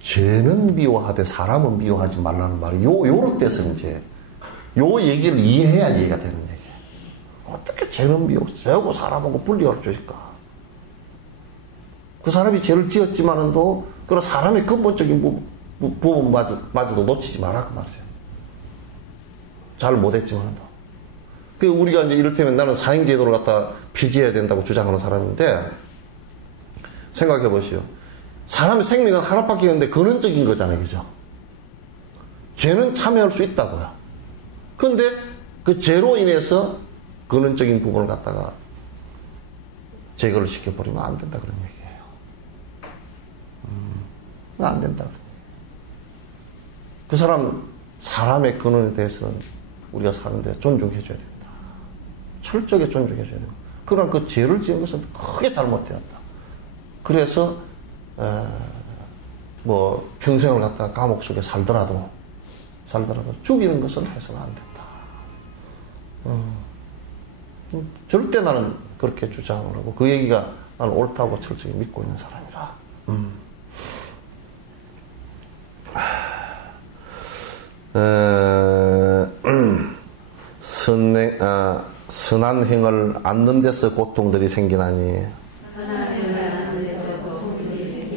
죄는 미워하되 사람은 미워하지 말라는 말이 요럴 때서 이제 요 얘기를 이해해야 이해가 되는 얘기예요. 어떻게 죄는 미워하고 사람하고 분리할 수 있을까? 그 사람이 죄를 지었지만은도 그런 사람의 근본적인 부분마저도 놓치지 마라 그 말이죠. 잘 못했지만은도. 그 우리가 이제 이를테면 나는 사행제도를 갖다 폐지해야 된다고 주장하는 사람인데 생각해 보시오. 사람의 생명은 하나밖에 없는데 근원적인 거잖아요, 그죠? 죄는 참여할 수 있다고요. 그런데 그 죄로 인해서 근원적인 부분을 갖다가 제거를 시켜버리면 안 된다 그런 얘기예요. 안 된다. 그 사람의 근원에 대해서는 우리가 사는데 존중해줘야 된다. 철저하게 존중해줘야 된다. 그러나 그 죄를 지은 것은 크게 잘못되었다. 그래서 뭐 평생을 갖다가 감옥 속에 살더라도 죽이는 것은 해서는 안 된다. 절대 나는 그렇게 주장을 하고 그 얘기가 나는 옳다고 철저히 믿고 있는 사람이라. 선한 행을 않는 데서 고통들이 생기나니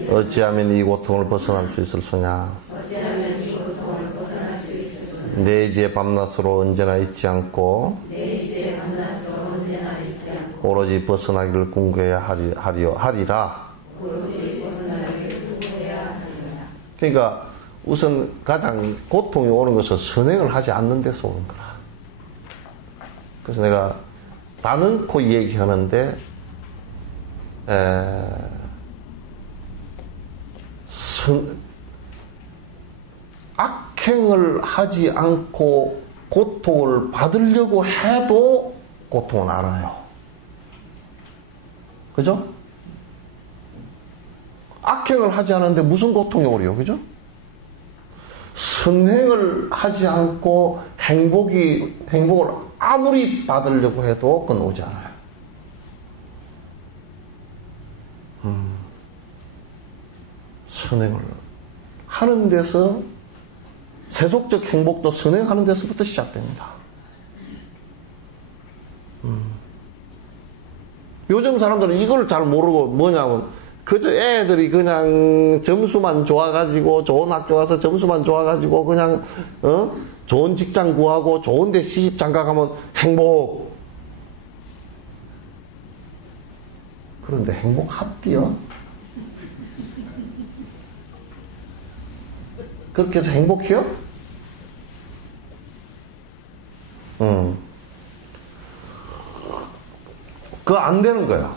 어찌하면 이 고통을 벗어날 수 있을 소냐. 내 이제 밤낮으로 언제나 잊지 않고 오로지 벗어나기를 궁구해야 하리라. 그러니까 우선 가장 고통이 오는 것은 선행을 하지 않는 데서 오는 거라. 그래서 내가 다는코 얘기하는데, 악행을 하지 않고 고통을 받으려고 해도 고통은 안 와요. 그죠? 악행을 하지 않았는데 무슨 고통이 오리요? 그죠? 선행을 하지 않고 행복을 아무리 받으려고 해도 그건 오지 않아요. 선행을 하는 데서 세속적 행복도 선행하는 데서부터 시작됩니다. 요즘 사람들은 이걸 잘 모르고 뭐냐면 그저 애들이 그냥 점수만 좋아가지고 좋은 학교 가서 점수만 좋아가지고 그냥 좋은 직장 구하고 좋은 데 시집 장가가면 행복. 그런데 행복합디요? 그렇게 해서 행복해요? 그거 안 되는 거야.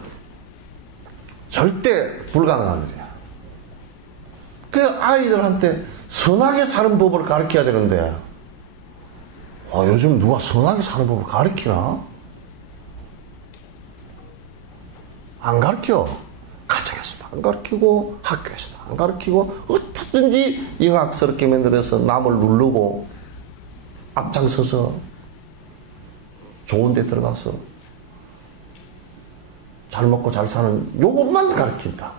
절대 불가능한 일이야. 그 아이들한테 선하게 사는 법을 가르쳐야 되는데, 요즘 누가 선하게 사는 법을 가르치나? 안 가르쳐. 가정에서도 안 가르치고, 학교에서도 안 가르치고, 어떻든지 영악스럽게 만들어서 남을 누르고, 앞장서서 좋은 데 들어가서 잘 먹고 잘 사는 요것만 가르친다.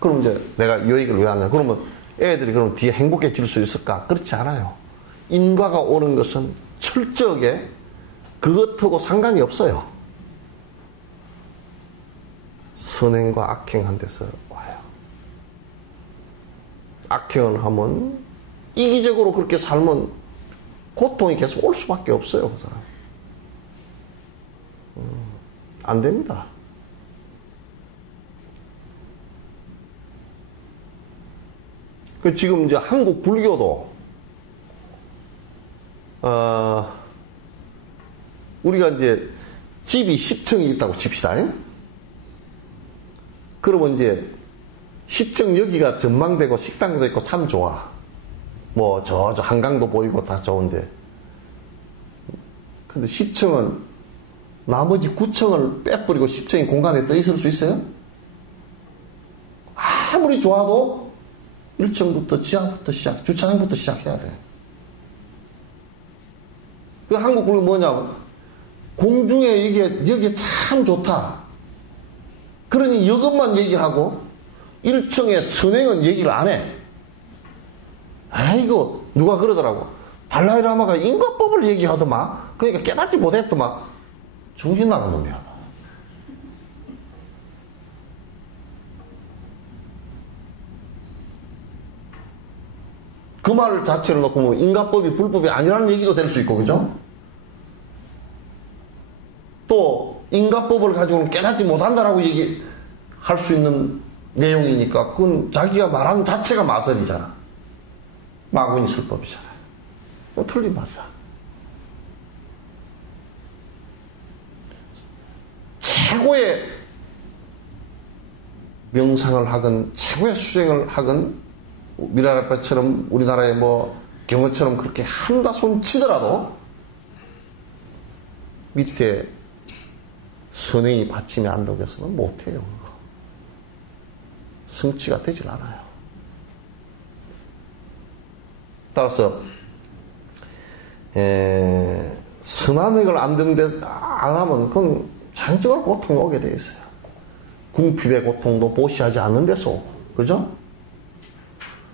그럼 이제 내가 이 얘기를 왜 하냐. 그러면 애들이 그럼 뒤에 행복해질 수 있을까? 그렇지 않아요. 인과가 오는 것은 철저하게 그것하고 상관이 없어요. 선행과 악행한 데서 와요. 악행을 하면 이기적으로 그렇게 살면 고통이 계속 올 수밖에 없어요. 그 사람. 안 됩니다. 그 지금 이제 한국 불교도 우리가 이제 집이 10층이 있다고 칩시다. 그러면 이제 10층 여기가 전망되고 식당도 있고 참 좋아. 뭐 저 한강도 보이고 다 좋은데, 근데 10층은 나머지 9층을 빼버리고 10층이 공간에 떠 있을 수 있어요? 아무리 좋아도 1층부터 지하부터 주차장부터 시작해야 돼. 그 한국 불교 뭐냐면, 공중에 여기에 참 좋다. 그러니 이것만 얘기를 하고 1층의 선행은 얘기를 안 해. 아이고, 누가 그러더라고. 달라이라마가 인과법을 얘기하더만. 그러니까 깨닫지 못했더만. 정신 나간 놈이야. 그 말 자체를 놓고 보면 인과법이 불법이 아니라는 얘기도 될 수 있고, 그죠? 또 인과법을 가지고는 깨닫지 못한다라고 얘기할 수 있는 내용이니까 그건 자기가 말하는 자체가 마설이잖아. 마군이 설법이잖아. 틀린 말이야. 최고의 명상을 하건 최고의 수행을 하건 미라라빠처럼 우리나라의 뭐 경어처럼 그렇게 한다 손 치더라도 밑에 선행이 받침이 안 되고서는 못해요. 성취가 되질 않아요. 따라서 선함액을 안 하면 그건 자연적으로 고통이 오게 돼 있어요. 궁핍의 고통도 보시하지 않는 데서 오고, 그죠?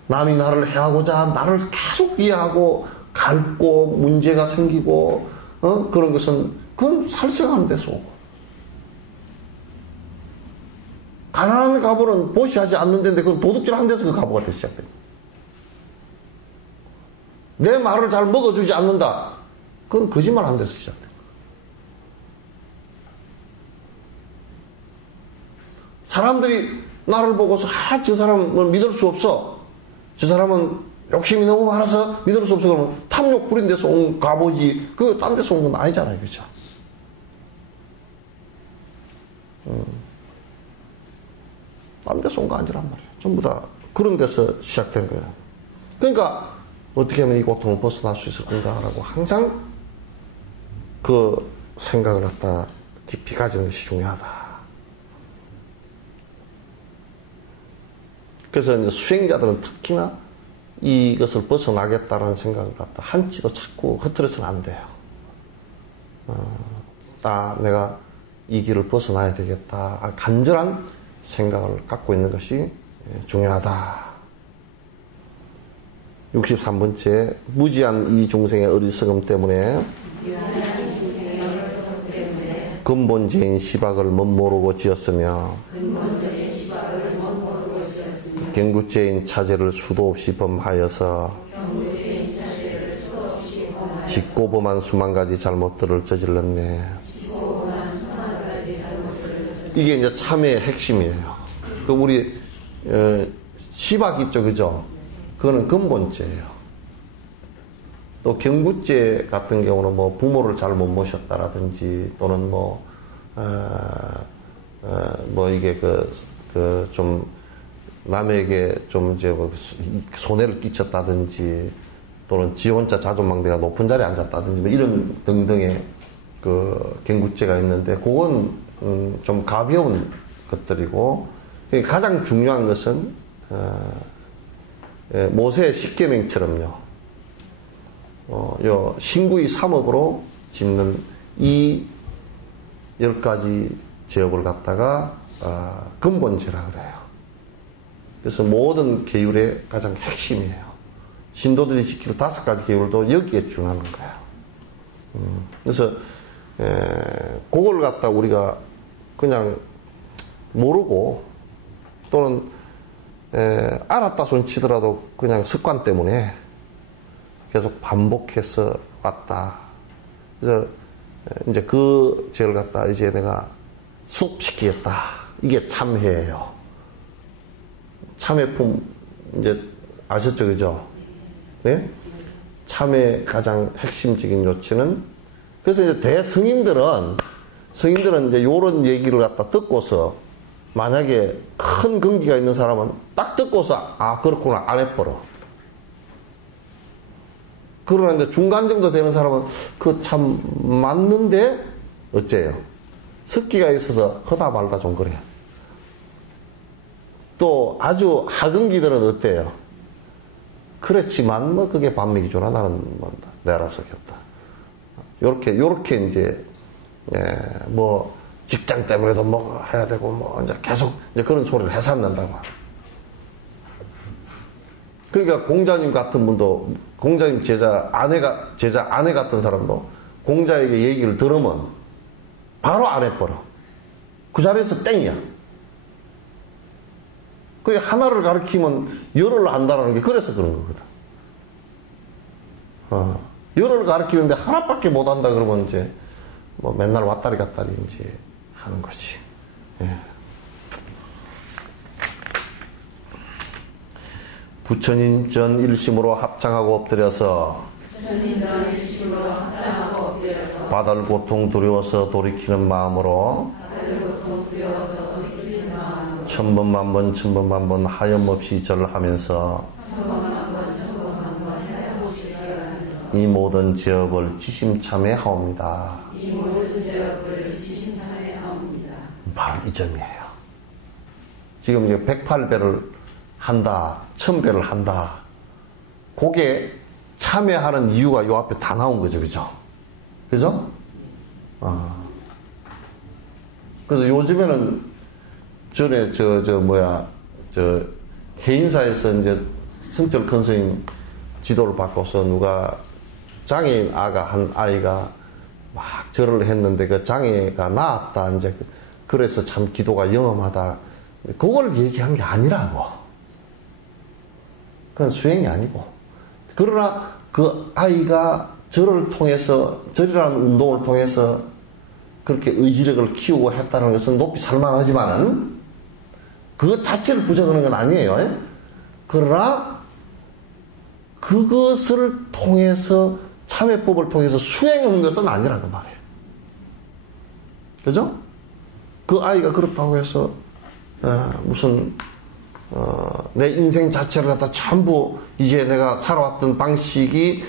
남이 나를 해하고자 나를 계속 이해하고 갈고 문제가 생기고 그런 것은 그건 살생하는 데서 오고, 가난한 가보는 보시하지 않는 데인데 그건 도둑질하는 데서 그 가보가 되기 시작됩니다. 내 말을 잘 먹어주지 않는다. 그건 거짓말하는 데서 시작됩니다. 사람들이 나를 보고서 저 사람은 믿을 수 없어. 저 사람은 욕심이 너무 많아서 믿을 수 없어 그러면 탐욕 부린 데서 온 갑오지, 그거 딴 데서 온 건 아니잖아요. 그죠? 딴 데서 온 거 아니란 말이에요. 전부 다 그런 데서 시작된 거예요. 그러니까 어떻게 하면 이 고통을 벗어날 수 있을 건가라고 항상 그 생각을 갖다 깊이 가지는 것이 중요하다. 그래서 이제 수행자들은 특히나 이것을 벗어나겠다는 생각을 갖다 한치도 자꾸 흐트려서는 안 돼요. 내가 이 길을 벗어나야 되겠다. 간절한 생각을 갖고 있는 것이 중요하다. 63번째, 무지한 이 중생의 어리석음 때문에 근본죄인 시박을 못 모르고 지었으며 경구죄인 차제를 수도 없이 범하여서 짓고 범한 수만 가지 잘못들을 저질렀네. 이게 이제 참회의 핵심이에요. 그 우리 시박 있죠, 그죠? 그거는 근본죄예요. 또 경구죄 같은 경우는 뭐 부모를 잘 못 모셨다라든지 또는 이게 좀 남에게 좀 이제 손해를 끼쳤다든지 또는 지 혼자 자존망대가 높은 자리에 앉았다든지 뭐 이런 등등의 그 경구죄가 있는데 그건 좀 가벼운 것들이고 가장 중요한 것은 모세의 십계명처럼요. 요 신구의 3업으로 짓는 이 10가지 제업을 갖다가 근본죄라 그래요. 그래서 모든 계율의 가장 핵심이에요. 신도들이 지킬 5가지 계율도 여기에 준하는 거예요. 그래서 그걸 갖다 우리가 그냥 모르고 또는 알았다 손 치더라도 그냥 습관 때문에 계속 반복해서 왔다. 그래서 이제 그 죄를 갖다 이제 내가 수습시키겠다. 이게 참회예요. 참회품 이제 아셨죠, 그죠? 네? 참회의 가장 핵심적인 요체는 그래서 이제 대승인들은 이제 요런 얘기를 갖다 듣고서 만약에 큰 근기가 있는 사람은 딱 듣고서 그렇구나 안 해버려. 그러나 이제 중간 정도 되는 사람은 그 참 맞는데 어째요? 습기가 있어서 허다 말다 좀 그래요. 또 아주 하근기들은 어때요? 그렇지만 뭐 그게 반미기조나 나는 뭐 내라서 겠다. 요렇게 이제 뭐 직장 때문에도 뭐 해야 되고 뭐 이제 계속 이제 그런 소리를 해산난다고. 그러니까 공자님 같은 분도 공자님 제자 아내 같은 사람도 공자에게 얘기를 들으면 바로 안 해버려. 그 자리에서 땡이야. 그게 하나를 가르치면 열을 안다라는 게 그래서 그런 거거든. 열을 가르치는데 하나밖에 못 한다 그러면 이제 뭐 맨날 왔다리 갔다리 이제 하는 거지. 예. 부처님 전 일심으로 합장하고 엎드려서 받을 고통 두려워서 돌이키는 마음으로 천번만번 하염없이 절을 하면서 이 모든 죄업을 지심참회하옵니다. 바로 이 점이에요. 지금 이제 108배를 한다, 1000배를 한다. 그게 참회하는 이유가 요 앞에 다 나온 거죠, 그죠? 그죠? 그래서 요즘에는 전에 해인사에서 이제 성철 큰 스님 지도를 받고서 누가 장애인 한 아이가 막 절을 했는데 그 장애가 나았다. 이제 그래서 참 기도가 영험하다. 그걸 얘기한 게 아니라고. 그건 수행이 아니고. 그러나 그 아이가 절이라는 운동을 통해서 그렇게 의지력을 키우고 했다는 것은 높이 살만하지만은 그것 자체를 부정하는 건 아니에요. 그러나 그것을 통해서 참회법을 통해서 수행한 것은 아니라고 말해요. 그죠? 그 아이가 그렇다고 해서 무슨 내 인생 자체를 갖다 전부 이제 내가 살아왔던 방식이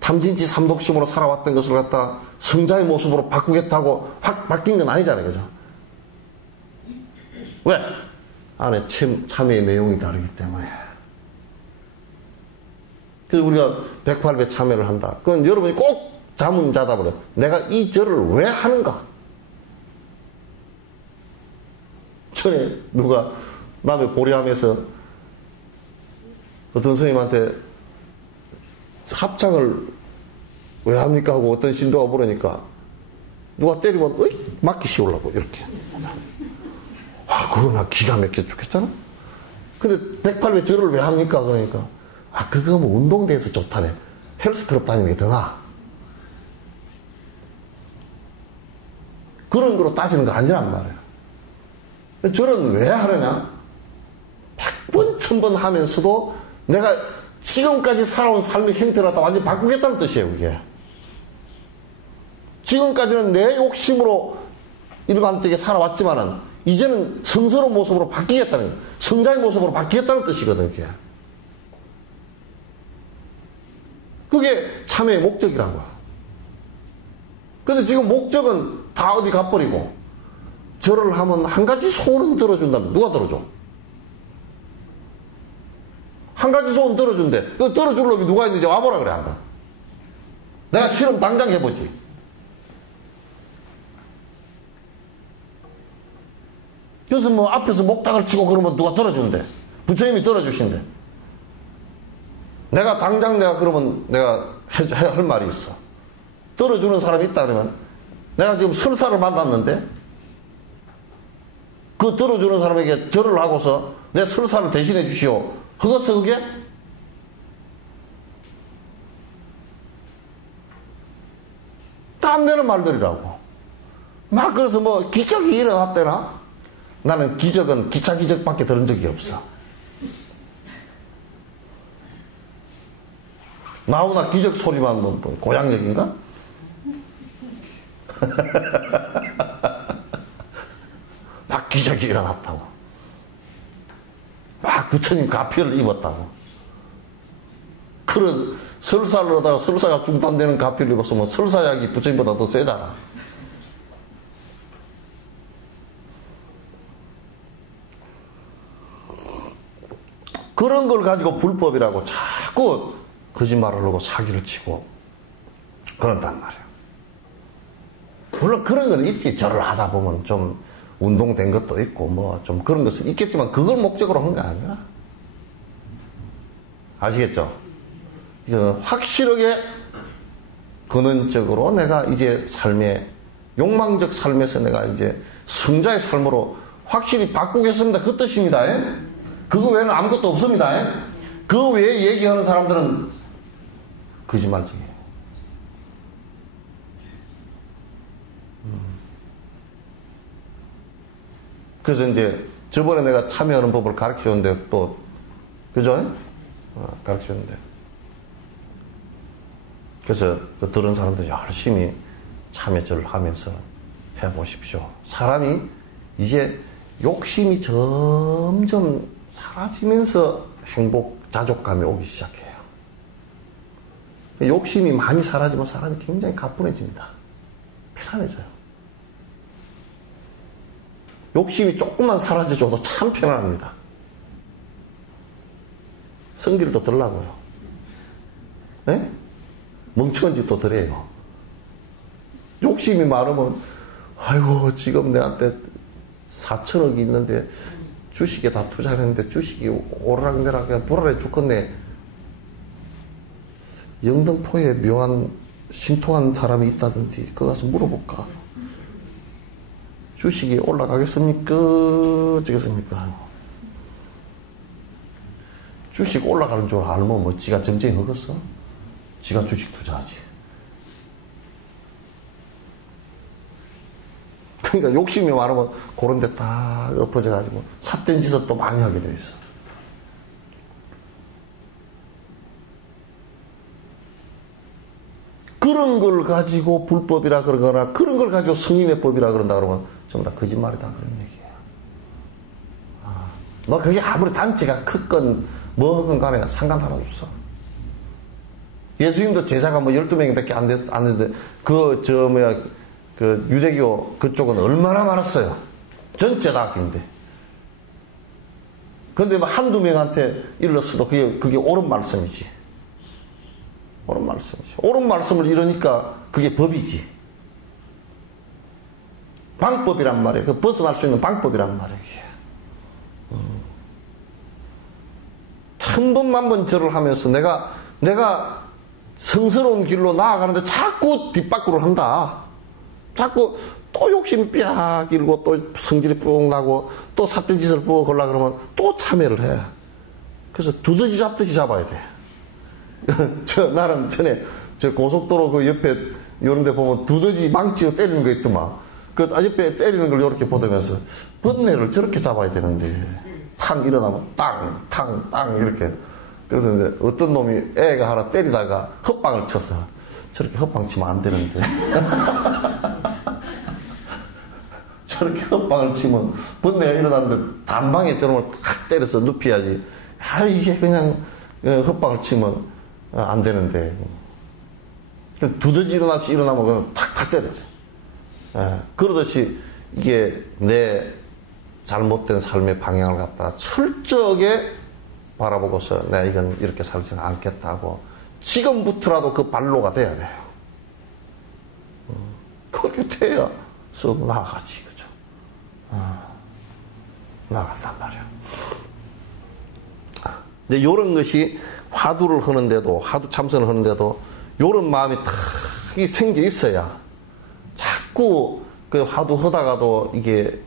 탐진치 삼독심으로 살아왔던 것을 갖다 성자의 모습으로 바꾸겠다고 확 바뀐 건 아니잖아요. 그죠? 왜? 안에 참회의 내용이 다르기 때문에. 그래서 우리가 108배 참회를 한다. 그건 여러분이 꼭 자문자답을 해요. 내가 이 절을 왜 하는가? 전에 누가 남의 보리함에서 어떤 선생님한테 합창을 왜 합니까? 하고 어떤 신도가 물으니까 누가 때리면 맞기 씌우려고 이렇게. 그거 나 기가 막혀 죽겠잖아? 근데 108배 절을 왜 합니까? 그러니까 그거 뭐 운동대에서 좋다네. 헬스클럽 다니는 게 더 나아. 그런 거로 따지는 거 아니란 말이에요. 절은 왜 하느냐? 100번, 1000번 하면서도 내가 지금까지 살아온 삶의 형태를 갖다 완전히 바꾸겠다는 뜻이에요, 그게. 지금까지는 내 욕심으로 일관되게 살아왔지만은, 이제는 성스러운 모습으로 바뀌겠다는, 성자의 모습으로 바뀌겠다는 뜻이거든요, 그게. 그게 참회의 목적이라고요. 근데 지금 목적은 다 어디 가버리고, 절을 하면 한 가지 소원은 들어준다면, 누가 들어줘? 한 가지 소원 들어준대. 그 들어줄 놈이 누가 있는지 와보라 그래, 한번. 내가 실험 당장 해보지. 그래서 뭐 앞에서 목탁을 치고 그러면 누가 들어준대. 부처님이 들어주신대. 내가 당장 그러면 내가 할 말이 있어. 들어주는 사람이 있다 그러면 내가 지금 설사를 만났는데 그 들어주는 사람에게 절을 하고서 내 설사를 대신해 주시오. 그것은 그게? 딴 데는 말들이라고. 막 그래서 뭐 기적이 일어났대나? 나는 기적은 기차 기적밖에 들은 적이 없어. 나오나 기적 소리만 뭐 고향 얘기인가? 막 기적이 일어났다고. 막 부처님 가피를 입었다고. 그런 설사를 하다가 설사가 중단되는 가피를 입었으면 설사약이 부처님보다 더 세잖아. 그런 걸 가지고 불법이라고 자꾸 거짓말을 하고 사기를 치고 그런단 말이야. 물론 그런 건 있지. 절을 하다 보면 좀 운동된 것도 있고 뭐 좀 그런 것은 있겠지만 그걸 목적으로 한 게 아니라. 아시겠죠? 이거는 확실하게 근원적으로 내가 이제 삶의 욕망적 삶에서 내가 이제 성자의 삶으로 확실히 바꾸겠습니다. 그 뜻입니다. 그거 외에는 아무것도 없습니다. 그 외에 얘기하는 사람들은 거짓말쟁이에요. 그래서 이제 저번에 내가 참여하는 법을 가르쳐줬는데 또 그죠? 가르쳐줬는데 그래서 그 들은 사람들이 열심히 참여를 하면서 해보십시오. 사람이 이제 욕심이 점점 사라지면서 행복, 자족감이 오기 시작해요. 욕심이 많이 사라지면 사람이 굉장히 가뿐해집니다. 편안해져요. 욕심이 조금만 사라져줘도 참 편안합니다. 성질도 덜 나고요. 네? 멍청한 짓도 덜 해요. 욕심이 많으면 아이고 지금 내한테 4천억이 있는데 주식에 다 투자했는데 주식이 오르락내락 그냥 불안해 죽겠네. 영등포에 묘한 신통한 사람이 있다든지 그거 가서 물어볼까. 주식이 올라가겠습니까? 어쩌겠습니까? 주식 올라가는 줄 알면 뭐 지가 점쟁이 하겠어? 지가 주식 투자하지. 그러니까 욕심이 많으면 그런 데 딱 엎어져가지고 삿된 짓을 또 많이 하게 돼 있어. 그런 걸 가지고 불법이라 그러거나 그런 걸 가지고 성인의 법이라 그런다 그러면 전부 다 거짓말이다 그런 얘기예요. 뭐 그게 아무리 단체가 크건 뭐건 간에 상관 하나도 없어. 예수님도 제자가 뭐 12명밖에 안 됐는데 그 유대교 그쪽은 얼마나 많았어요. 전체 다 아낀데. 근데 뭐 한두 명한테 일렀어도 그게 옳은 말씀이지. 옳은 말씀이지. 옳은 말씀을 이러니까 그게 법이지. 방법이란 말이에요. 그 벗어날 수 있는 방법이란 말이에요. 1000번 절을 하면서 내가 성스러운 길로 나아가는데 자꾸 뒷바꾸를 한다. 자꾸 또 욕심이 삐약 일고 또 성질이 뿡 나고 또 삿된 짓을 부어 걸라 그러면 또 참여를 해. 그래서 두더지 잡듯이 잡아야 돼. 나는 전에 고속도로 그 옆에 요런 데 보면 두더지 망치로 때리는 거 있더만. 그 옆에 때리는 걸 이렇게 보다면서 번뇌를 저렇게 잡아야 되는데 탕 일어나면 땅 이렇게. 그래서 이제 어떤 놈이 애가 하나 때리다가 헛방을 쳤어. 저렇게 헛방 치면 안 되는데. 저렇게 헛방을 치면 번뇌가 일어나는데 단방에 저놈을 탁 때려서 눕혀야지. 이게 그냥 헛방을 치면 안 되는데. 두더지 일어나면 그냥 탁탁 때려야 돼. 그러듯이 이게 내 잘못된 삶의 방향을 갖다가 철저하게 바라보고서 내가 이건 이렇게 살지는 않겠다고 지금부터라도 그 발로가 돼야 돼요. 그렇게 돼야 썩 나아가지, 그죠? 나아간단 말이야. 근데 요런 것이 화두를 하는데도, 화두 참선을 하는데도 요런 마음이 탁 생겨 있어야 자꾸 그 화두 하다가도 이게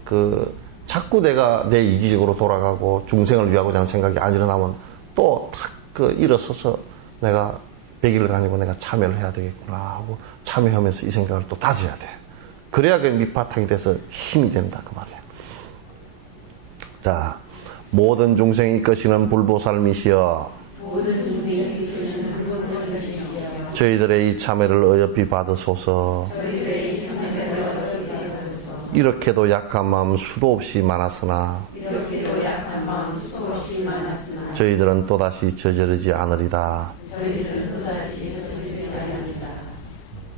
자꾸 내가 내 이기적으로 돌아가고 중생을 위하고자 하는 생각이 안 일어나면 또 탁 일어서서 내가 100일을 가지고 내가 참여를 해야 되겠구나 하고 참여하면서 이 생각을 또 다져야 돼. 그래야 그 밑바탕이 돼서 힘이 된다 그 말이야. 자, 모든 중생이 이끄시는 불보살미시여 저희들의 이 참여를 어여삐 받으소서. 이렇게도 약한 마음 수도 없이 많았으나 저희들은 또다시 저지르지 않으리다.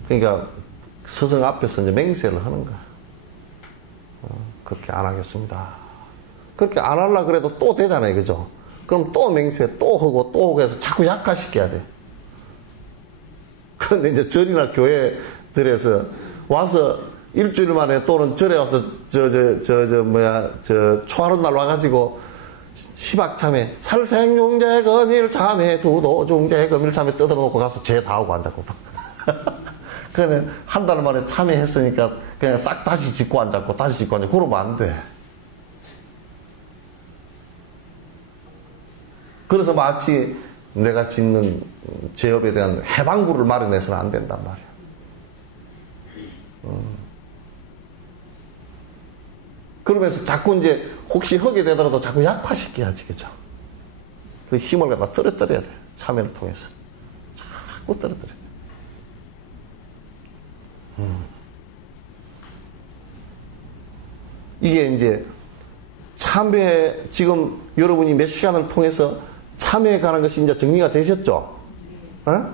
그러니까 스승 앞에서 이제 맹세를 하는 거야. 그렇게 안 하겠습니다. 그렇게 안 하려고 그래도 또 되잖아요, 그죠? 그럼 또 맹세 또 하고 해서 자꾸 약화시켜야 돼. 그런데 이제 절이나 교회들에서 와서 일주일 만에 또는 절에 와서 초하룻 날 와가지고 시박참회 살생용제 금일 참회 두도중제 금일 참회 뜯어 놓고 가서 죄 다 하고 앉았거든. 그냥 한 달 만에 참회했으니까 그냥 싹 다시 짓고 앉았고 다시 짓고 앉았고 그러면 안 돼. 그래서 마치 내가 짓는 죄업에 대한 해방구를 마련해서는 안 된단 말이야. 그러면서 자꾸 이제 혹시 하게 되더라도 자꾸 약화시켜야지, 그죠? 그 힘을 갖다 떨어뜨려야 돼. 참여를 통해서. 자꾸 떨어뜨려야 돼. 이게 이제 참회, 지금 여러분이 몇 시간을 통해서 참회에 관한 것이 이제 정리가 되셨죠? 어?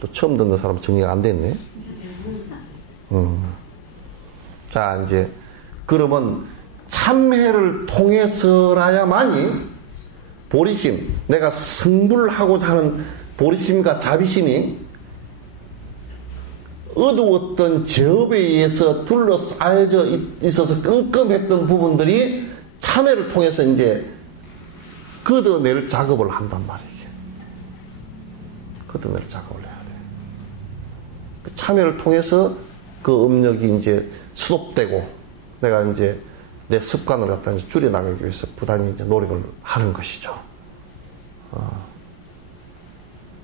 또 처음 듣는 사람은 정리가 안 됐네. 자, 이제, 그러면 참회를 통해서라야만이 보리심, 내가 승불하고자 하는 보리심과 자비심이 어두웠던 죄업에 의해서 둘러싸여져 있어서 끔끔했던 부분들이 참회를 통해서 이제 걷어낼 작업을 한단 말이에요. 걷어낼 작업을 해야 돼. 그 참회를 통해서 그 업력이 이제 수독되고 내가 이제 내 습관을 갖다 이제 줄여나가기 위해서 부단히 이제 노력을 하는 것이죠.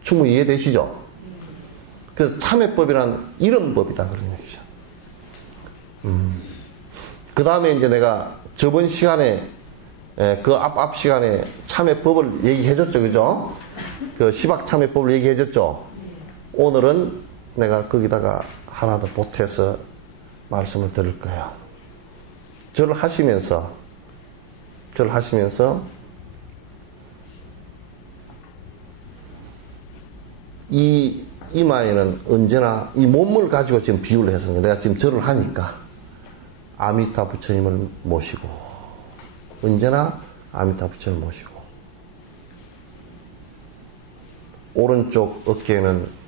충분히 이해되시죠? 그래서 참회법이란 이런 법이다 그런 얘기죠. 그 다음에 이제 내가 저번 시간에 그 앞 시간에 참회법을 얘기해줬죠, 그죠? 그 시박 참회법을 얘기해줬죠. 오늘은 내가 거기다가 하나 더 보태서 말씀을 드릴 거예요. 절을 하시면서 이 이마에는 언제나 이 몸을 가지고 지금 비유를 해서 내가 지금 절을 하니까 아미타 부처님을 모시고 언제나 아미타 부처님을 모시고 오른쪽 어깨에는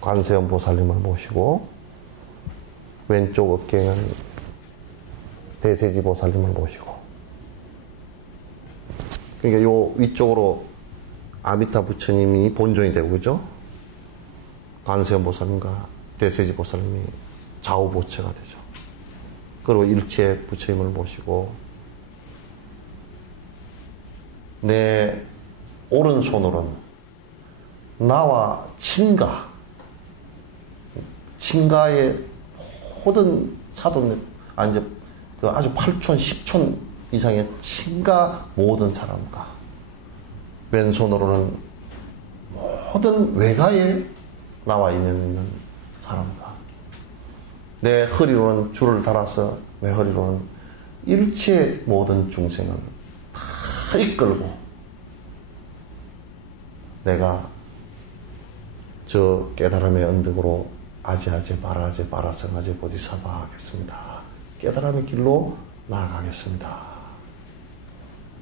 관세음 보살님을 모시고 왼쪽 어깨에는 대세지 보살님을 모시고 그러니까 요 위쪽으로 아미타 부처님이 본존이 되고 그죠? 관세음 보살님과 대세지 보살님이 좌우 보체가 되죠. 그리고 일체 부처님을 모시고 내 오른손으로는 나와 친가의 모든 사돈 아주 8촌 10촌 이상의 친가 모든 사람과 왼손으로는 모든 외가에 나와 있는 사람과 내 허리로는 줄을 달아서 내 허리로는 일체 모든 중생을 다 이끌고 내가 저 깨달음의 언덕으로 아지아지 바라지 바라성아지 보디사바 하겠습니다. 깨달음의 길로 나아가겠습니다.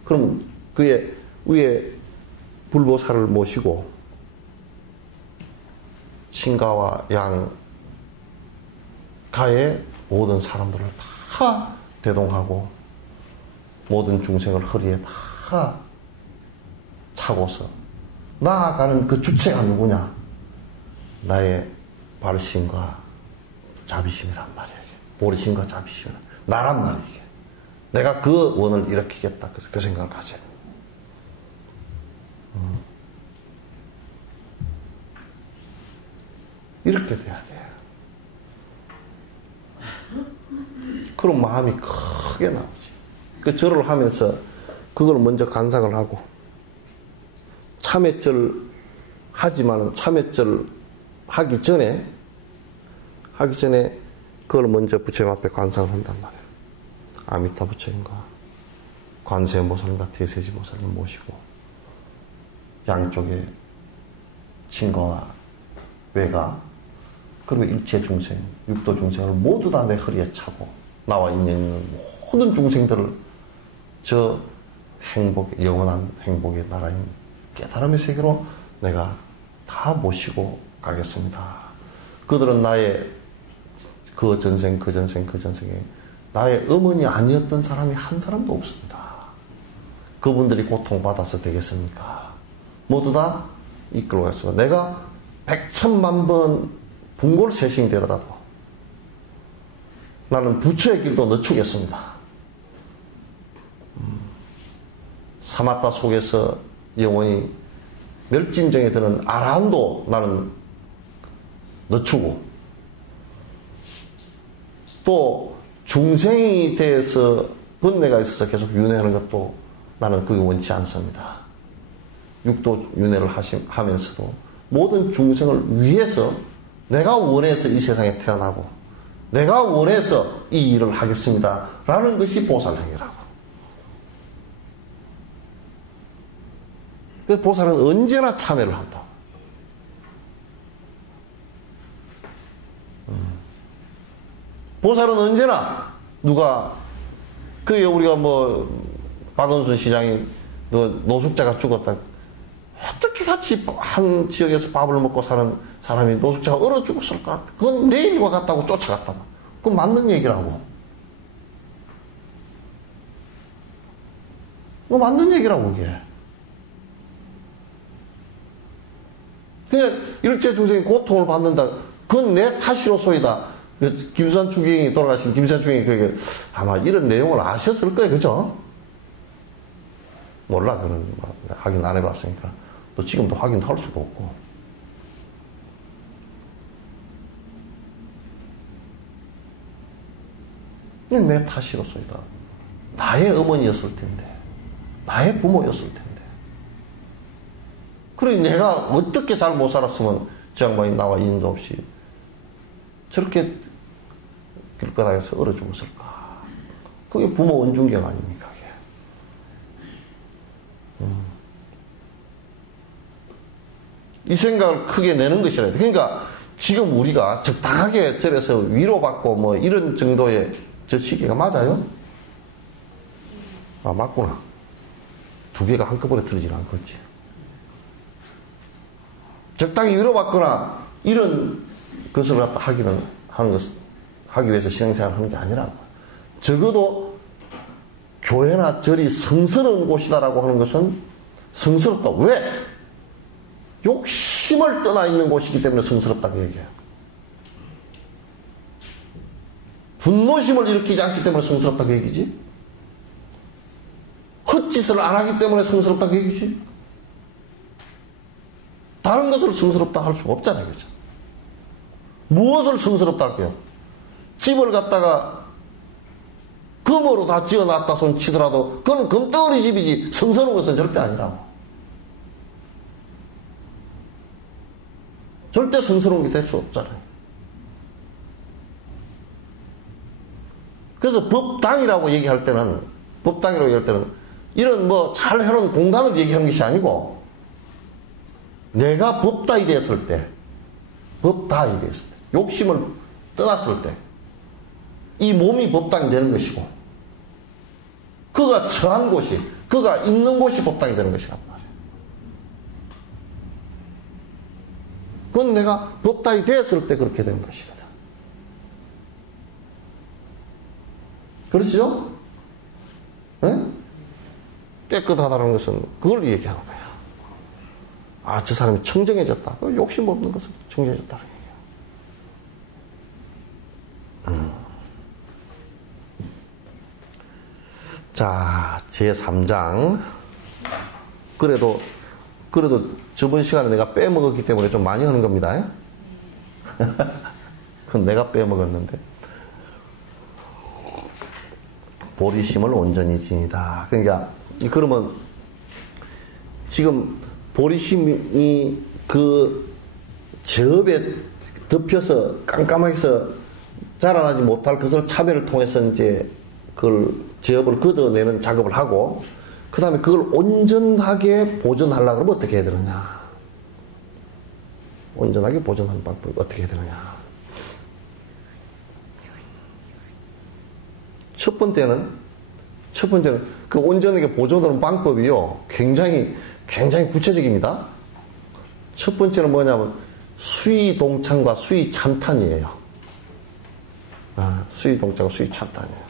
그럼 그의 위에 불보살을 모시고 친가와 양가의 모든 사람들을 다 대동하고 모든 중생을 허리에 다 차고서 나아가는 그 주체가 누구냐? 나의 발심과 자비심이란 말이야. 보리심과 자비심이란 나란 말이야. 내가 그 원을 일으키겠다. 그래서 그 생각을 가져야 돼. 이렇게 돼야 돼. 그럼 마음이 크게 나오지. 그 절을 하면서 그걸 먼저 간상을 하고 참회절 하지만은 참회절 하기 전에 그걸 먼저 부처님 앞에 관상을 한단 말이에요. 아미타 부처님과 관세음 보살님과 대세지 보살님 모시고 양쪽에 친가와 외가 그리고 일체 중생, 육도 중생을 모두 다 내 허리에 차고 나와 있는 모든 중생들을 저 행복, 영원한 행복의 나라인 깨달음의 세계로 내가 다 모시고 가겠습니다. 그들은 나의 그 전생에 나의 어머니 아니었던 사람이 한 사람도 없습니다. 그분들이 고통받아서 되겠습니까? 모두 다 이끌고 가겠습니다. 내가 100,000,000번 분골세신이 되더라도 나는 부처의 길도 늦추겠습니다. 사마타 속에서 영원히 멸진정에 드는 아라한도 나는 늦추고 또 중생이 대해서 번뇌가 있어서 계속 윤회하는 것도 나는 그게 원치 않습니다. 육도 윤회를 하면서도 모든 중생을 위해서 내가 원해서 이 세상에 태어나고 내가 원해서 이 일을 하겠습니다. 라는 것이 보살행위라고. 그래서 보살은 언제나 참여를 한다. 보살은 언제나 누가 그게 우리가 박원순 시장이 노숙자가 죽었다. 어떻게 같이 한 지역에서 밥을 먹고 사는 사람이 노숙자가 얼어 죽었을까? 그건 내 일과 같다고 쫓아갔다. 그건 맞는 얘기라고. 그거 맞는 얘기라고 그게. 그냥 일제 중생이 고통을 받는다. 그건 내 탓이로소이다. 김수환 추기경이 돌아가신 김수환 추기경이 그게 아마 이런 내용을 아셨을 거예요. 그죠? 몰라. 그는 확인 안 해봤으니까. 또 지금도 확인할 수도 없고. 이건 내 탓이로소이다. 나의 어머니였을 텐데. 나의 부모였을 텐데. 그래 내가 어떻게 잘 못 살았으면 저 양반이 나와 인도 없이 저렇게 길바닥에서 얼어 죽었을까? 그게 부모 원중경 아닙니까? 이 생각을 크게 내는 것이라. 그러니까 지금 우리가 적당하게 절에서 위로받고 뭐 이런 정도의 저 시기가 맞아요? 아, 맞구나. 두 개가 한꺼번에 들어지는 않겠지. 적당히 위로받거나 이런 것을 갖다 하기 위해서 신앙생활을 하는 게 아니라고. 적어도 교회나 절이 성스러운 곳이다라고 하는 것은 성스럽다. 왜? 욕심을 떠나 있는 곳이기 때문에 성스럽다고 얘기해요. 분노심을 일으키지 않기 때문에 성스럽다고 얘기지. 헛짓을 안 하기 때문에 성스럽다고 얘기지. 다른 것을 성스럽다 할 수가 없잖아요. 그죠? 무엇을 성스럽다 할게요? 집을 갖다가 금으로 다 지어놨다 손 치더라도 그건 금덩어리 집이지 성스러운 것은 절대 아니라고. 절대 성스러운 게 될 수 없잖아요. 그래서 법당이라고 얘기할 때는 이런 뭐 잘 해놓은 공간을 얘기하는 것이 아니고 내가 법당이 됐을 때 욕심을 떠났을 때 이 몸이 법당이 되는 것이고 그가 처한 곳이 그가 있는 곳이 법당이 되는 것이란 말이에요. 그건 내가 법당이 됐을 때 그렇게 되는 것이거든. 그렇죠? 네? 깨끗하다는 것은 그걸 얘기하는 거야. 아, 저 사람이 청정해졌다. 욕심 없는 것은 청정해졌다는 얘기야. 자, 제3장. 그래도 저번 시간에 내가 빼먹었기 때문에 좀 많이 하는 겁니다. 그건 내가 빼먹었는데. 보리심을 온전히 지니다. 그러니까, 그러면 지금 보리심이 그 저업에 덮여서 깜깜하게서 자라나지 못할 것을 참회를 통해서 이제 그걸 저업을 걷어내는 작업을 하고 그 다음에 그걸 온전하게 보존하려고 그러면 어떻게 해야 되느냐. 온전하게 보존하는 방법이 어떻게 해야 되느냐. 첫 번째는 그 온전하게 보존하는 방법이요. 굉장히 구체적입니다. 첫 번째는 뭐냐면 수의동창과 수의찬탄이에요. 수의동창과 수의찬탄이에요.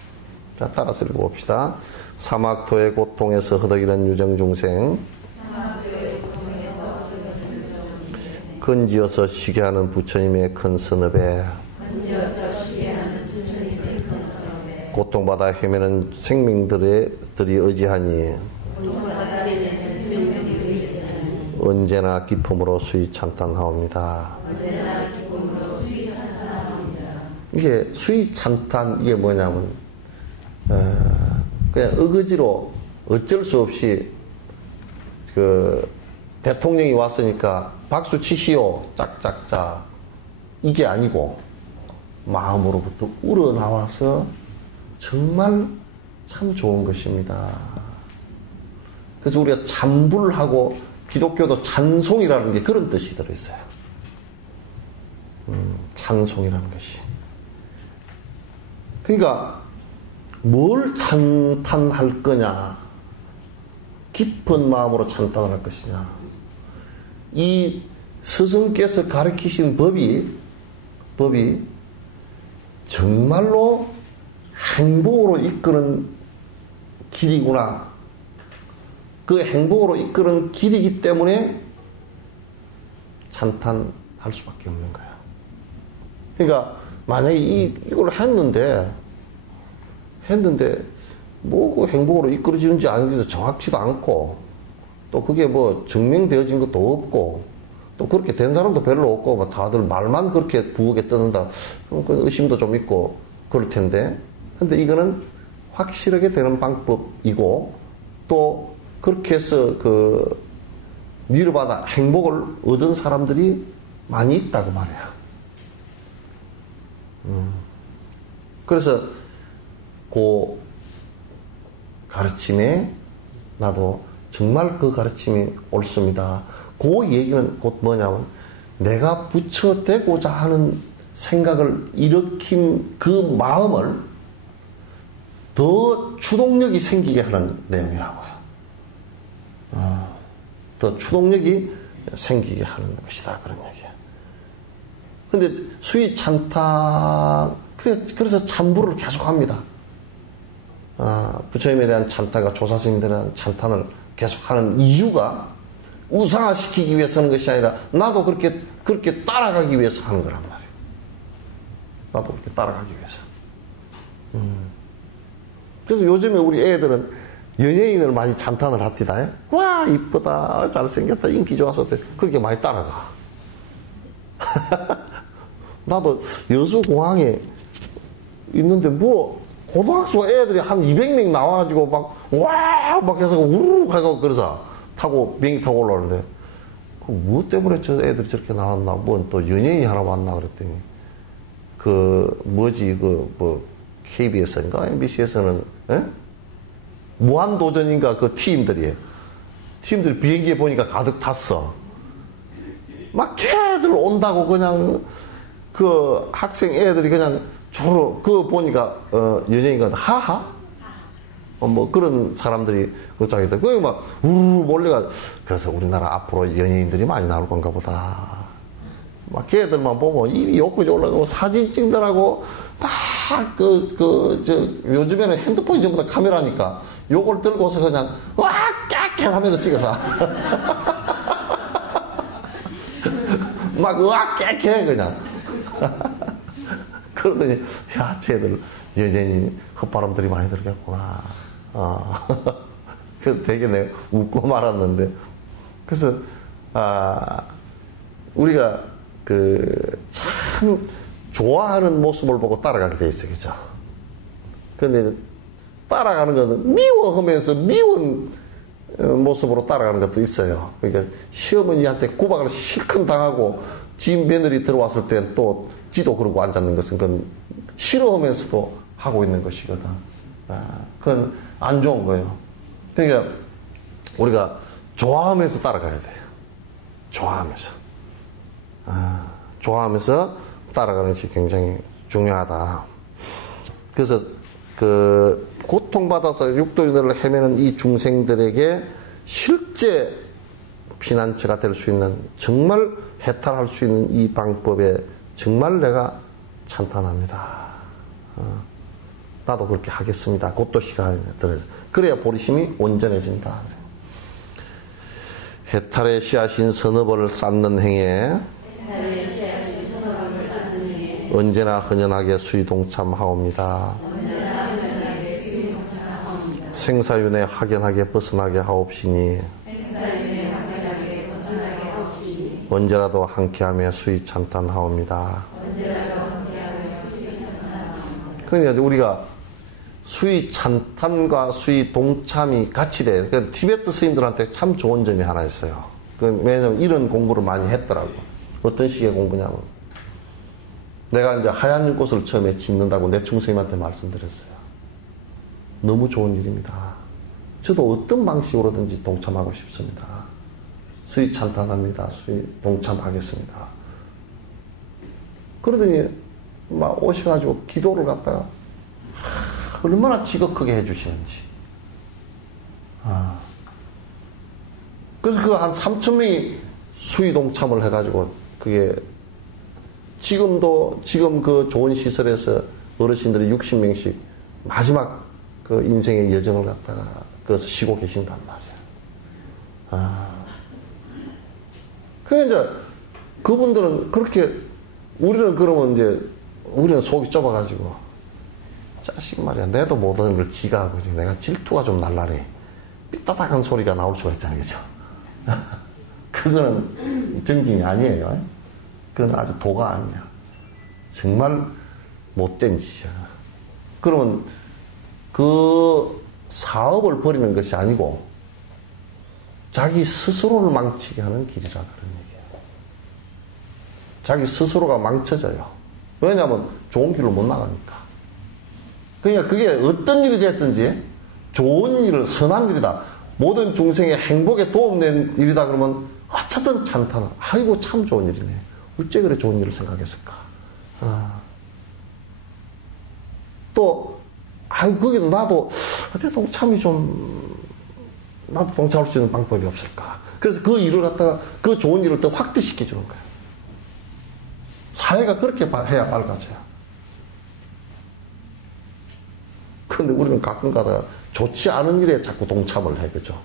자, 따라서 읽어봅시다. 사막토의 고통에서 허덕이는 유정중생 건지어서 쉬게 하는 부처님의 큰 선업에 고통받아 헤매는 생명들이 의지하니 언제나 기쁨으로 수의찬탄하옵니다. 이게 수의찬탄 이게 뭐냐면 그냥 의거지로 어쩔 수 없이 그 대통령이 왔으니까 박수 치시오 짝짝짝 이게 아니고 마음으로부터 우러나와서 정말 참 좋은 것입니다. 그래서 우리가 찬불하고 기독교도 찬송이라는 게 그런 뜻이 들어있어요. 찬송이라는 것이. 그러니까 뭘 찬탄할 거냐? 깊은 마음으로 찬탄을 할 것이냐? 이 스승께서 가르치신 법이 정말로 행복으로 이끄는 길이구나. 그 행복으로 이끄는 길이기 때문에 찬탄할 수밖에 없는 거야. 그러니까 만약에 이걸 했는데 뭐 그 행복으로 이끌어지는지 아닌지도 정확치도 않고 또 그게 뭐 증명되어진 것도 없고 또 그렇게 된 사람도 별로 없고 뭐 다들 말만 그렇게 부엌에 떠는다. 그럼 그 의심도 좀 있고 그럴 텐데. 근데 이거는 확실하게 되는 방법이고 또 그렇게 해서 그 니르바나 행복을 얻은 사람들이 많이 있다고 말이야. 그래서 그 가르침에 나도 정말 그 가르침이 옳습니다. 그 얘기는 곧 뭐냐면 내가 붙여대고자 하는 생각을 일으킨 그 마음을 더 추동력이 생기게 하는 내용이라고요. 더 추동력이 생기게 하는 것이다. 그런 얘기야. 근데 수위 찬탄, 그래서 찬부를 계속 합니다. 부처님에 대한 찬탄과 조사스님들에 대한 찬탄을 계속하는 이유가 우상화시키기 위해서 하는 것이 아니라 나도 그렇게 따라가기 위해서 하는 거란 말이에요. 나도 그렇게 따라가기 위해서. 그래서 요즘에 우리 애들은 연예인을 많이 찬탄을 합디다. 와, 이쁘다, 잘생겼다, 인기 좋아서 그렇게 많이 따라가. 나도 여수공항에 있는데 뭐 고등학교 애들이 한 200명 나와가지고 막 해서 우르르 가고 그러자 비행기 타고 올라오는데 뭐 때문에 저 애들이 저렇게 나왔나, 뭐 또 연예인이 하나 왔나 그랬더니 KBS인가 MBC에서는 무한도전인가 그 팀들이 비행기에 보니까 가득 탔어. 막 걔들 온다고 그냥 그 학생 애들이 그냥 주로 보니까 연예인가 하하 뭐 그런 사람들이 그쪽에다 거기 막 우르르 몰려가. 그래서 우리나라 앞으로 연예인들이 많이 나올 건가 보다. 막 걔들만 보면 입이 욕구지 올라가고 사진 찍느라고 막 요즘에는 핸드폰이 전부 다 카메라니까 요걸 들고서 그냥 와 깍깍 하면서 찍어서 막 으악 깨해 그냥. 그러더니 야 쟤들 연예인 헛바람들이 많이 들겠구나. 그래서 되게 내가 웃고 말았는데, 그래서 우리가 참 좋아하는 모습을 보고 따라가게 돼 있어, 그죠? 그런데 따라가는 거는 미워하면서 미운 모습으로 따라가는 것도 있어요. 그러니까 시어머니한테 구박을 실컷 당하고 지 며느리 들어왔을 땐 또 지도 그러고 앉았는 것은 그건 싫어하면서도 하고 있는 것이거든. 그건 안 좋은 거예요. 그러니까 우리가 좋아하면서 따라가야 돼요. 좋아하면서. 좋아하면서 따라가는 것이 굉장히 중요하다. 그래서 고통받아서 육도윤회를 헤매는 이 중생들에게 실제 피난처가 될 수 있는, 정말 해탈할 수 있는 이 방법에 정말 내가 찬탄합니다. 나도 그렇게 하겠습니다. 곧도 시간이 들어서. 그래야 보리심이 온전해진다. 해탈의 씨앗인 선업을 쌓는 행에 언제나 헌연하게 수의동참하옵니다. 생사윤회 확연하게 벗어나게 하옵시니 언제라도 함께하며 수의 찬탄하옵니다. 그러니까 우리가 수의 찬탄과 수의 동참이 같이 돼. 그러니까 티베트 스님들한테 참 좋은 점이 하나 있어요. 왜냐면 이런 공부를 많이 했더라고. 어떤 식의 공부냐면, 내가 이제 하얀 윤꽃을 처음에 짓는다고 내충 스님한테 말씀드렸어요. 너무 좋은 일입니다. 저도 어떤 방식으로든지 동참하고 싶습니다. 수의 찬탄합니다. 수의 동참하겠습니다. 그러더니 막 오셔가지고 기도를 갖다가 얼마나 지극하게 해주시는지. 그래서 그 한 3,000명이 수의 동참을 해가지고 그게 지금 그 좋은 시설에서 어르신들이 60명씩 마지막 그 인생의 여정을 갖다가 그것을 쉬고 계신단 말이야. 그러니까 이제 그분들은 그렇게, 우리는 그러면 이제 우리는 속이 좁아가지고 자식 말이야, 내도 못하는 걸 지가 하고 내가 질투가 좀 날라네, 삐따닥한 소리가 나올 수가 있잖아요, 그죠? 그거는 정진이 아니에요. 그건 아주 도가 아니야. 정말 못된 짓이야. 그러면 그 사업을 버리는 것이 아니고 자기 스스로를 망치게 하는 길이라, 그런 얘기야. 자기 스스로가 망쳐져요. 왜냐하면 좋은 길로 못 나가니까. 그러니까 그게 어떤 일이 됐든지 좋은 일을, 선한 일이다, 모든 중생의 행복에 도움된 일이다 그러면 어쨌든 찬탄을, 아이고 참 좋은 일이네, 어째 그래 좋은 일을 생각했을까. 또 아이고 거기도 나도 어떻게 동참이 좀, 나도 동참할 수 있는 방법이 없을까. 그래서 그 일을 갖다가, 그 좋은 일을 더 확대시켜 주는 거예요. 사회가 그렇게 해야 밝아져요. 근데 우리는 가끔 가다가 좋지 않은 일에 자꾸 동참을 해, 그죠?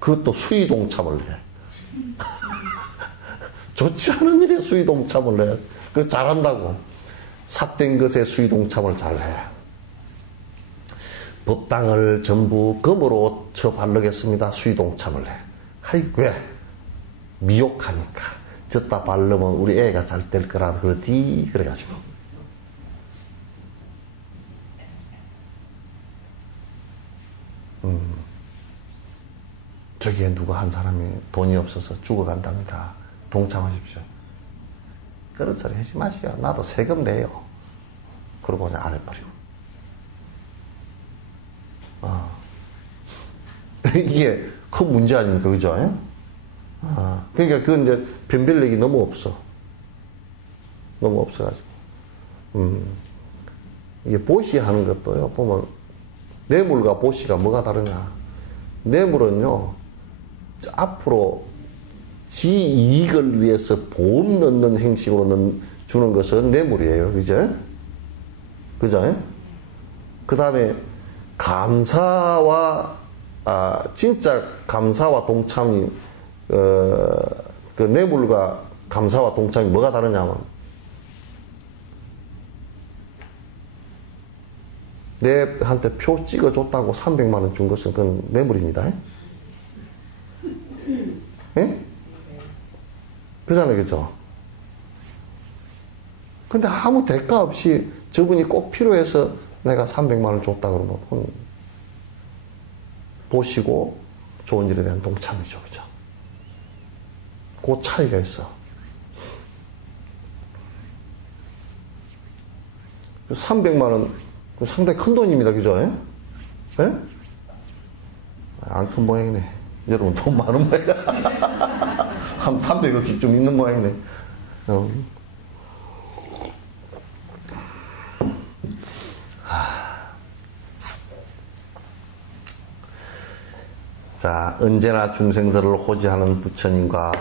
그것도 수의 동참을 해. 좋지 않은 일에 수의 동참을 해. 그거 잘한다고. 삿된 것에 수의 동참을 잘해. 법당을 전부 금으로 쳐 바르겠습니다. 수의 동참을 해. 아이, 왜? 미혹하니까. 졌다 바르면 우리 애가 잘 될 거라 그러디, 그래가지고. 저기에 누가 한 사람이 돈이 없어서 죽어간답니다. 동참하십시오. 그런 소리 하지 마시오. 나도 세금 내요. 그러고 그냥 안 해버리고. 이게 큰 문제 아닙니까? 그죠? 그러니까 그건 이제 변별력이 너무 없어. 너무 없어가지고. 이게 보시하는 것도요, 보면 뇌물과 보시가 뭐가 다르냐. 뇌물은요, 앞으로 지 이익을 위해서 보험 넣는 형식으로 주는 것은 뇌물이에요. 그죠? 그죠? 그 다음에 감사와, 진짜 감사와 동참이, 그 뇌물과 감사와 동참이 뭐가 다르냐면, 내한테 표 찍어줬다고 300만원 준 것은 그건 뇌물입니다. 예? 그잖아요, 그죠? 근데 아무 대가 없이 저분이 꼭 필요해서 내가 300만원 줬다 그러면 그건 보시고 좋은 일에 대한 동참이죠, 그죠? 그 차이가 있어. 300만원, 상당히 큰 돈입니다, 그죠? 예? 예? 안 큰 모양이네. 여러분, 돈 많은 모양이야. 한 300억씩 좀 있는 모양이네. 자, 언제나 중생들을 호지하는 부처님과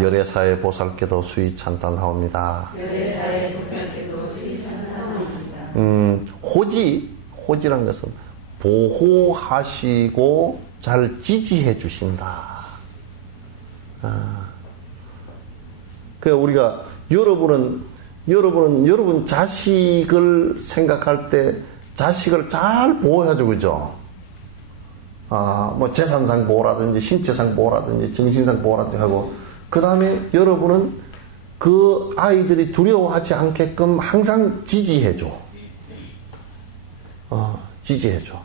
열애사의 보살께도 수의 찬탄하옵니다. 호지라는 것은 보호하시고 잘 지지해 주신다. 그 우리가 여러분 자식을 생각할 때 자식을 잘 보호해줘, 그죠? 뭐 재산상 보호라든지 신체상 보호라든지 정신상 보호라든지 하고, 그 다음에 여러분은 그 아이들이 두려워하지 않게끔 항상 지지해줘. 지지해줘.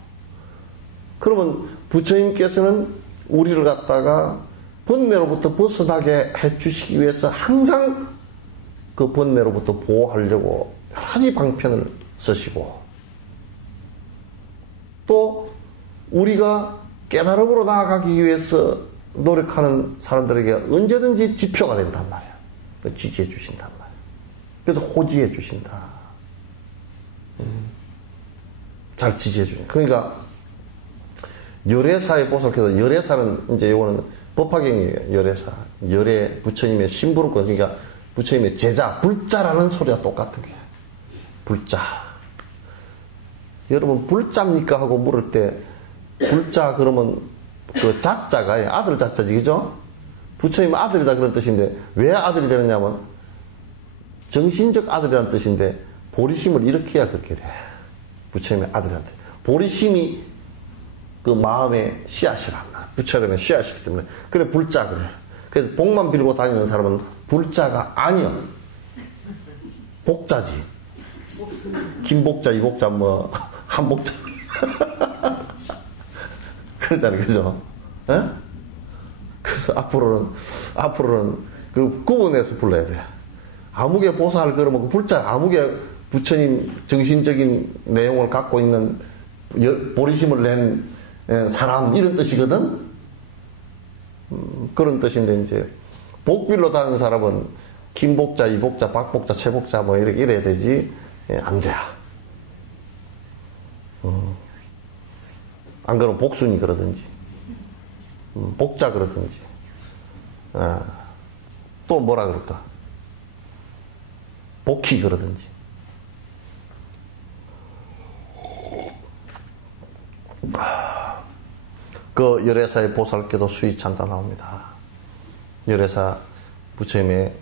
그러면 부처님께서는 우리를 갖다가 번뇌로부터 벗어나게 해주시기 위해서 항상 그 번뇌로부터 보호하려고 여러 가지 방편을 쓰시고, 또 우리가 깨달음으로 나아가기 위해서 노력하는 사람들에게 언제든지 지표가 된단 말이야. 지지해 주신단 말이야. 그래서 호지해 주신다. 잘 지지해 주신다. 그러니까 열애사의 보살께서, 열애사는 이제 이거는 법화경이에요. 열애사, 열애, 부처님의 심부름권, 그러니까 부처님의 제자, 불자라는 소리가 똑같은 거예요. 불자. 여러분 불자입니까 하고 물을 때, 불자 그러면 그 자자가 아들 자자지, 그죠? 부처님 아들이다 그런 뜻인데, 왜 아들이 되느냐면 정신적 아들이라는 뜻인데, 보리심을 일으켜야 그렇게 돼. 부처님의 아들한테 보리심이 그 마음의 씨앗이란 말이야. 부처님의 씨앗이기 때문에. 그래 불자 그래. 그래서 복만 빌고 다니는 사람은 불자가 아니요, 복자지. 김복자, 이복자, 뭐 한복자 그러잖아요, 그죠? 에? 그래서 앞으로는 그 구분해서 불러야 돼. 아무개 보살 그러면 그 불자 아무개 부처님 정신적인 내용을 갖고 있는 보리심을 낸 사람 이런 뜻이거든. 그런 뜻인데 이제 복빌로 다니는 사람은 김복자, 이복자, 박복자, 최복자 뭐 이래야 되지 안 돼. 안 그러면 복순이 그러든지 복자 그러든지 또 뭐라 그럴까 복희 그러든지 그 열애사의 보살께도 수위찬다 나옵니다. 열애사 부처님의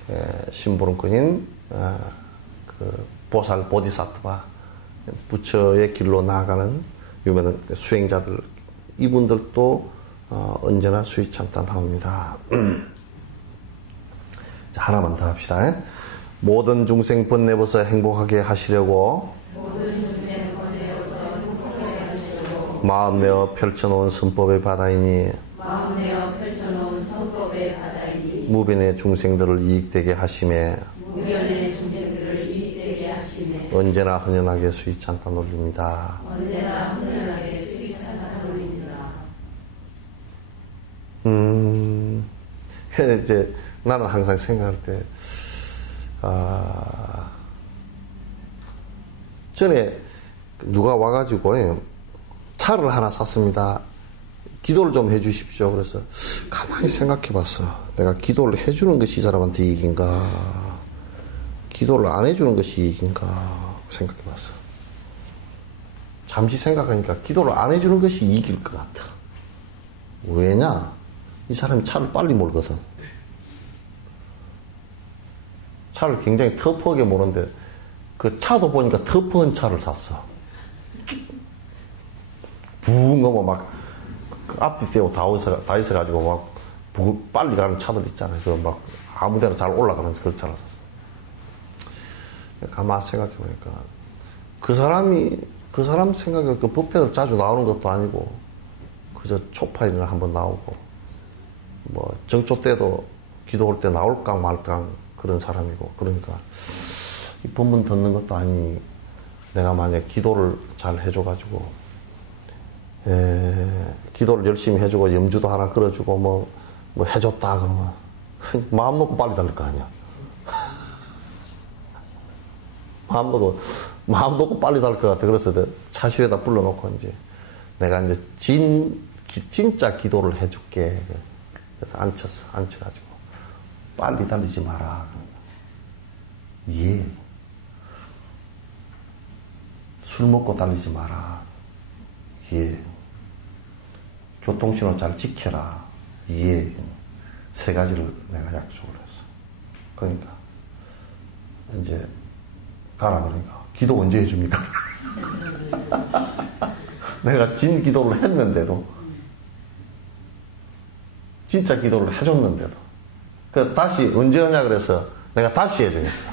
심부름꾼인 그 보살 보디사트바 부처의 길로 나아가는 유명한 수행자들 이분들도 언제나 수위찬다 나옵니다. 자, 하나만 더 합시다. 모든 중생 번뇌버서 행복하게 하시려고 마음 내어 펼쳐놓은 선법의 바다이니 무변의 중생들을 이익되게 하심에 언제나 헌연하게 수위찬다 놀립니다. 이제 나는 항상 생각할 때 전에 누가 와가지고 차를 하나 샀습니다. 기도를 좀 해주십시오. 그래서 가만히 생각해 봤어. 내가 기도를 해주는 것이 이 사람한테 이익인가? 기도를 안 해주는 것이 이익인가? 생각해 봤어. 잠시 생각하니까 기도를 안 해주는 것이 이익일 것 같아. 왜냐? 이 사람이 차를 빨리 몰거든. 차를 굉장히 터프하게 모는데 그 차도 보니까 터프한 차를 샀어. 붕 넘어 막 앞뒤 떼고 다 있어가지고 막 빨리 가는 차들 있잖아요. 그 막 아무데나 잘 올라가는 그런 차를 샀어. 가만히 생각해보니까 그 사람 생각에 그 법회를 자주 나오는 것도 아니고 그저 초파일이나 한번 나오고 뭐 정초 때도 기도 올 때 나올까 말까 그런 사람이고 그러니까 이 법문 듣는 것도 아니 내가 만약 기도를 잘 해줘가지고 기도를 열심히 해주고 염주도 하나 끌어주고 뭐 해줬다 그러면 마음 놓고 빨리 달릴 거 아니야. 마음 놓고 빨리 달릴 것 같아. 그래서 차실에다 불러놓고 이제 내가 이제 진짜 기도를 해줄게. 그래서 앉혀가지고 빨리 달리지 마라. 예. 술 먹고 달리지 마라. 예. 교통신호 잘 지켜라. 예. 세 가지를 내가 약속을 했어. 그러니까 이제 가라 그러니까 기도 언제 해줍니까? 내가 진 기도를 했는데도 진짜 기도를 해줬는데도 그 다시 언제 하냐 그래서 내가 다시 해주겠어.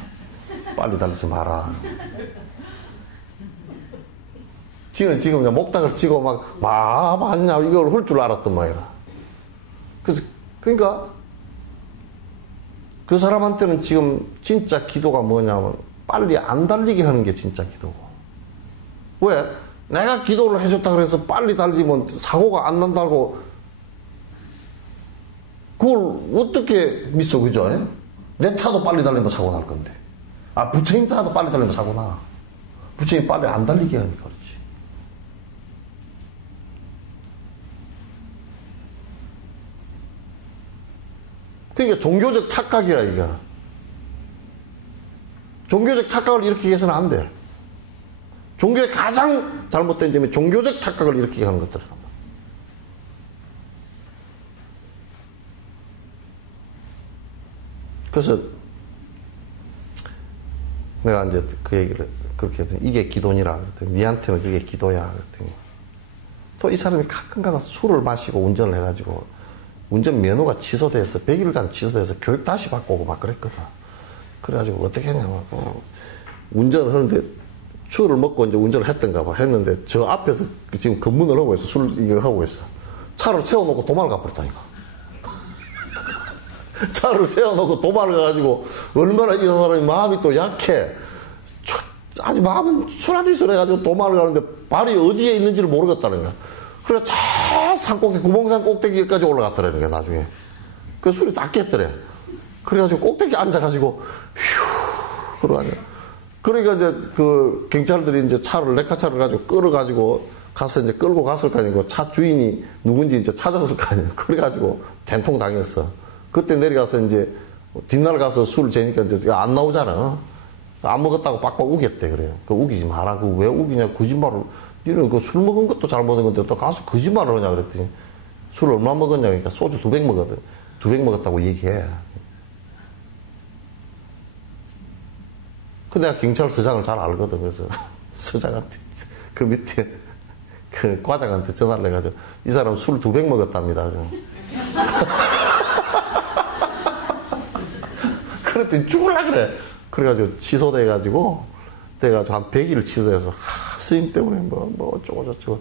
빨리 달리지 마라. 지는 지금 목닥을 치고 막 맞냐 이걸 할 줄 알았던 모양이라. 그래서 그러니까 그 사람한테는 지금 진짜 기도가 뭐냐면 빨리 안 달리게 하는 게 진짜 기도고. 왜? 내가 기도를 해줬다 그래서 빨리 달리면 사고가 안 난다고 그걸 어떻게 믿어, 그죠? 내 차도 빨리 달리면 사고 날 건데. 부처님 차도 빨리 달리면 사고 나. 부처님 빨리 안 달리게 하니까 그렇지. 그러니까 종교적 착각이야, 이거. 종교적 착각을 일으키게 해서는 안 돼. 종교의 가장 잘못된 점이 종교적 착각을 일으키게 하는 것들이란 말이야. 그래서 내가 이제 그 얘기를 그렇게 했더니 이게 기도니라 그랬더니 니한테는 그게 기도야 그랬더니 또 이 사람이 가끔가다 술을 마시고 운전을 해가지고 운전 면허가 취소돼서 100일간 취소돼서 교육 다시 받고 오고 막 그랬거든. 그래가지고 어떻게 했냐면 운전을 하는데 술을 먹고 이제 운전을 했던가 봐 했는데 저 앞에서 지금 검문을 하고 있어. 술 이거 하고 있어. 차를 세워놓고 도망을 가버렸다니까. 차를 세워놓고 도망을 가가지고 얼마나 이 사람이 마음이 또 약해. 아주 마음은 술한테술 해가지고 도망을 가는데 발이 어디에 있는지를 모르겠다는 거야. 그래 저 산꼭대기 구봉산 꼭대기까지 올라갔더라는 거야 나중에. 그 술이 다 깼더래. 그래가지고 꼭대기 앉아가지고 휴 그러가지고 그러니까 이제 그 경찰들이 이제 차를 레카차를 가지고 끌어가지고 가서 이제 끌고 갔을 거 아니고 차 주인이 누군지 이제 찾았을 거 아니에요. 그래가지고 된통 당했어. 그때 내려가서 이제 뒷날 가서 술 재니까 이제 안 나오잖아. 안 먹었다고 빡빡 우겼대 그래요. 그 우기지 마라. 그 왜 우기냐 거짓말을. 니는 그 술 먹은 것도 잘 먹은 건데 또 가서 거짓말을 하냐 그랬더니 술 얼마 먹었냐 그러니까 소주 200 먹었대. 200 먹었다고 얘기해. 그 내가 경찰서장을 잘 알거든. 그래서 서장한테 그 밑에 그 과장한테 전화를 해가지고 이 사람 술 200 먹었답니다. 그랬더니 죽을라 그래. 그래가지고 취소돼가지고 돼가지고 한 100일 취소해서 스님 때문에 뭐 어쩌고저쩌고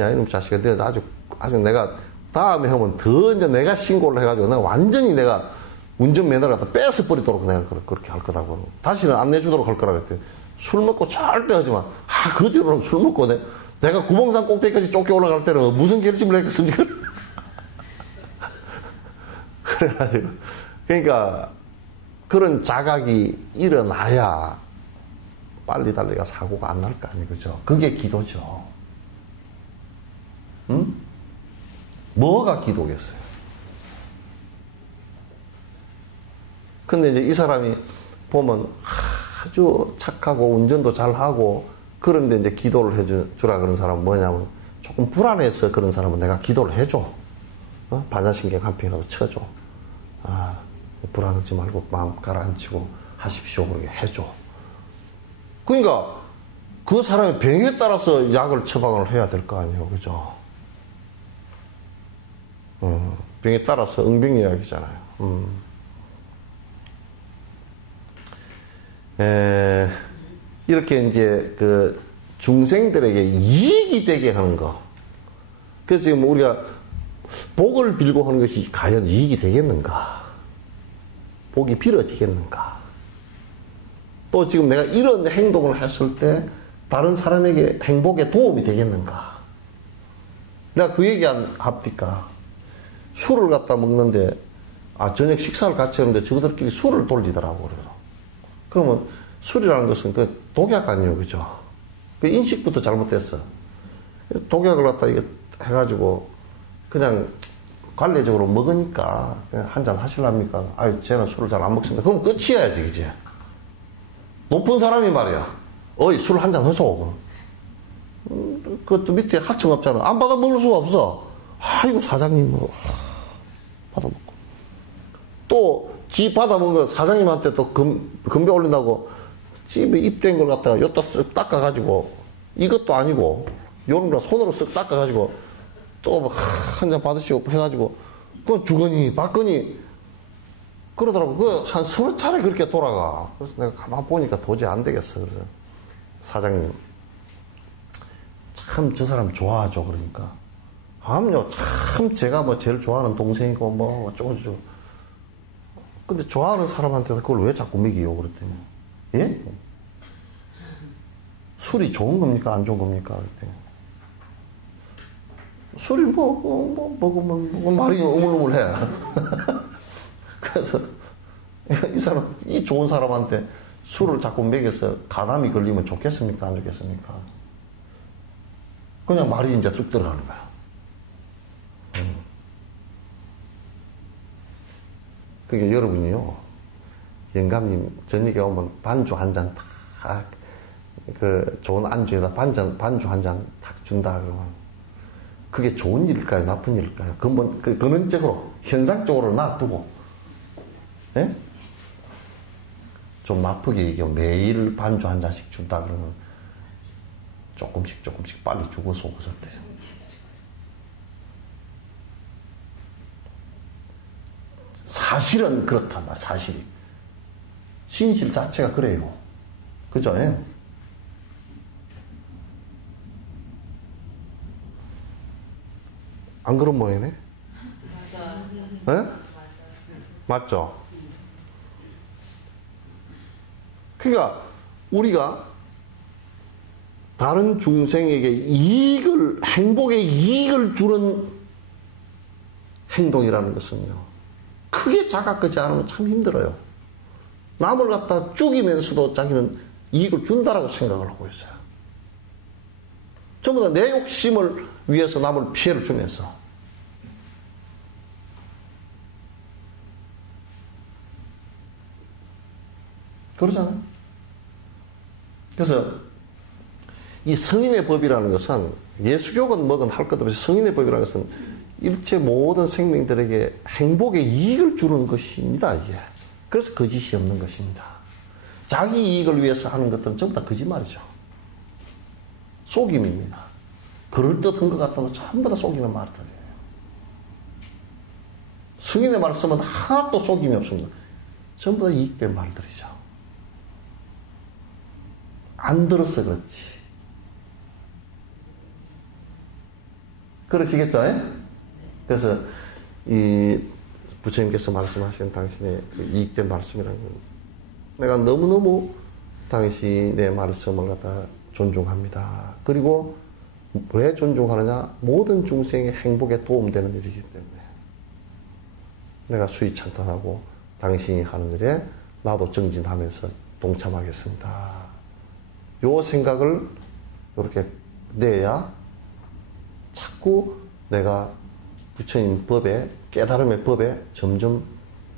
야 이놈 자식아 내가 아주 내가 다음에 하면 더 이제 내가 신고를 해가지고 내가 완전히 내가 운전면허를 갖다 뺏어버리도록 내가 그렇게 할 거다고. 다시는 안 내주도록 할 거라 그랬더니 술 먹고 절대 하지 마. 그 뒤로는 술 먹고 내가 구봉산 꼭대기까지 쫓겨 올라갈 때는 무슨 결심을 했겠습니까? 그래가지고 그러니까 그런 자각이 일어나야 빨리 달리가 사고가 안 날 거 아니에요. 그죠? 그게 기도죠. 응? 뭐가 기도겠어요? 근데 이제 이 사람이 보면 아주 착하고 운전도 잘하고 그런데 이제 기도를 해주라 그런 사람은 뭐냐면 조금 불안해서 그런 사람은 내가 기도를 해줘. 반야신경 한 편이라도 쳐줘. 불안하지 말고 마음 가라앉히고 하십시오. 그렇게 해줘. 그러니까 그 사람의 병에 따라서 약을 처방을 해야 될 거 아니에요. 그죠? 병에 따라서 응병약이잖아요. 이렇게 이제 그 중생들에게 이익이 되게 하는 거. 그래서 지금 우리가 복을 빌고 하는 것이 과연 이익이 되겠는가? 복이 빌어지겠는가? 또 지금 내가 이런 행동을 했을 때 다른 사람에게 행복에 도움이 되겠는가? 내가 그 얘기 합니까? 술을 갖다 먹는데 저녁 식사를 같이 하는데 저들끼리 술을 돌리더라고 그래서. 그러면 술이라는 것은 그 독약 아니에요, 그죠? 그 인식부터 잘못됐어. 독약을 갖다 이게 해가지고 그냥 관례적으로 먹으니까 그냥 한잔 하실랍니까? 쟤는 술을 잘 안 먹습니다. 그럼 끝이야지, 그지? 높은 사람이 말이야. 어이, 술 한잔 하소. 그것도 밑에 하청업자는 안 받아 먹을 수가 없어. 아이고, 사장님, 받아 먹고. 또, 지 받아 먹은 거 사장님한테 또 건배 올린다고 집에 입된 걸 갖다가 여기다 쓱 닦아가지고, 이것도 아니고, 요런 거 손으로 쓱 닦아가지고, 또 한 잔 받으시고 해가지고, 그 주거니, 받거니, 그러더라고. 한 서너 차례 그렇게 돌아가. 그래서 내가 가만 보니까 도저히 안 되겠어. 그래서 사장님, 참 저 사람 좋아하죠. 그러니까. 암요, 참 제가 뭐 제일 좋아하는 동생이고 뭐 어쩌고저쩌고. 근데 좋아하는 사람한테 그걸 왜 자꾸 먹이요? 그랬더니. 예? 술이 좋은 겁니까? 안 좋은 겁니까? 그랬더니. 술이 먹으면 말이 우물우물해. 그래서 이 사람, 이 좋은 사람한테 술을 자꾸 먹여서 가담이 걸리면 좋겠습니까? 안 좋겠습니까? 그냥 말이 이제 쑥 들어가는 거야. 그러니까 여러분이요, 영감님 저녁에 오면 반주 한 잔 탁, 그 좋은 안주에다 반주 한 잔 탁 준다 그러면 그게 좋은 일일까요? 나쁜 일일까요? 근원적으로, 현상적으로 놔두고, 예? 좀 나쁘게 얘기하면 매일 반주 한 잔씩 준다 그러면 조금씩 빨리 주고 속어서 어때요? 사실은 그렇단 말이야, 사실이. 진실 자체가 그래요. 그죠? 예? 안 그런 모양이네? 예? 맞죠? 그러니까 우리가 다른 중생에게 행복에 이익을 주는 행동이라는 것은요, 크게 자각하지 않으면 참 힘들어요. 남을 갖다 죽이면서도 자기는 이익을 준다라고 생각을 하고 있어요. 전부 다 내 욕심을 위해서 남을 피해를 주면서. 그러잖아요. 그래서 이 성인의 법이라는 것은, 예수교건 뭐건 할 것 없이 성인의 법이라는 것은 일체 모든 생명들에게 행복에 이익을 주는 것입니다. 이게. 그래서 거짓이 없는 것입니다. 자기 이익을 위해서 하는 것들은 전부 다 거짓말이죠. 속임입니다. 그럴듯한 것 같아도 전부 다 속이는 말들이에요. 성인의 말씀은 하나도 속임이 없습니다. 전부 다 이익된 말들이죠. 안 들어서 그렇지. 그러시겠죠? 그래서 이 부처님께서 말씀하신 당신의 그 이익된 말씀이라는 건, 내가 너무너무 당신의 말씀을 갖다 존중합니다. 그리고 왜 존중하느냐? 모든 중생의 행복에 도움되는 일이기 때문에 내가 수위 찬탄하고 당신이 하는 일에 나도 정진하면서 동참하겠습니다. 요 생각을 이렇게 내야 자꾸 내가 부처님 법에, 깨달음의 법에 점점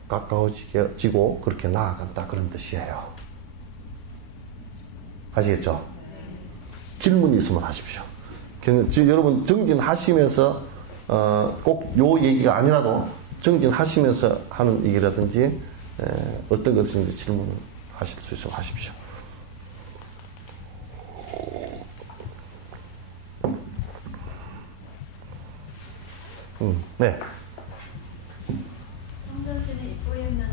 가까워지고 그렇게 나아간다, 그런 뜻이에요. 아시겠죠? 질문이 있으면 하십시오. 지금 여러분 정진하시면서 꼭 요 얘기가 아니라도 정진하시면서 하는 얘기라든지 어떤 것인지 질문을 하실 수 있으면 하십시오. 네. 성전신을 입고 있는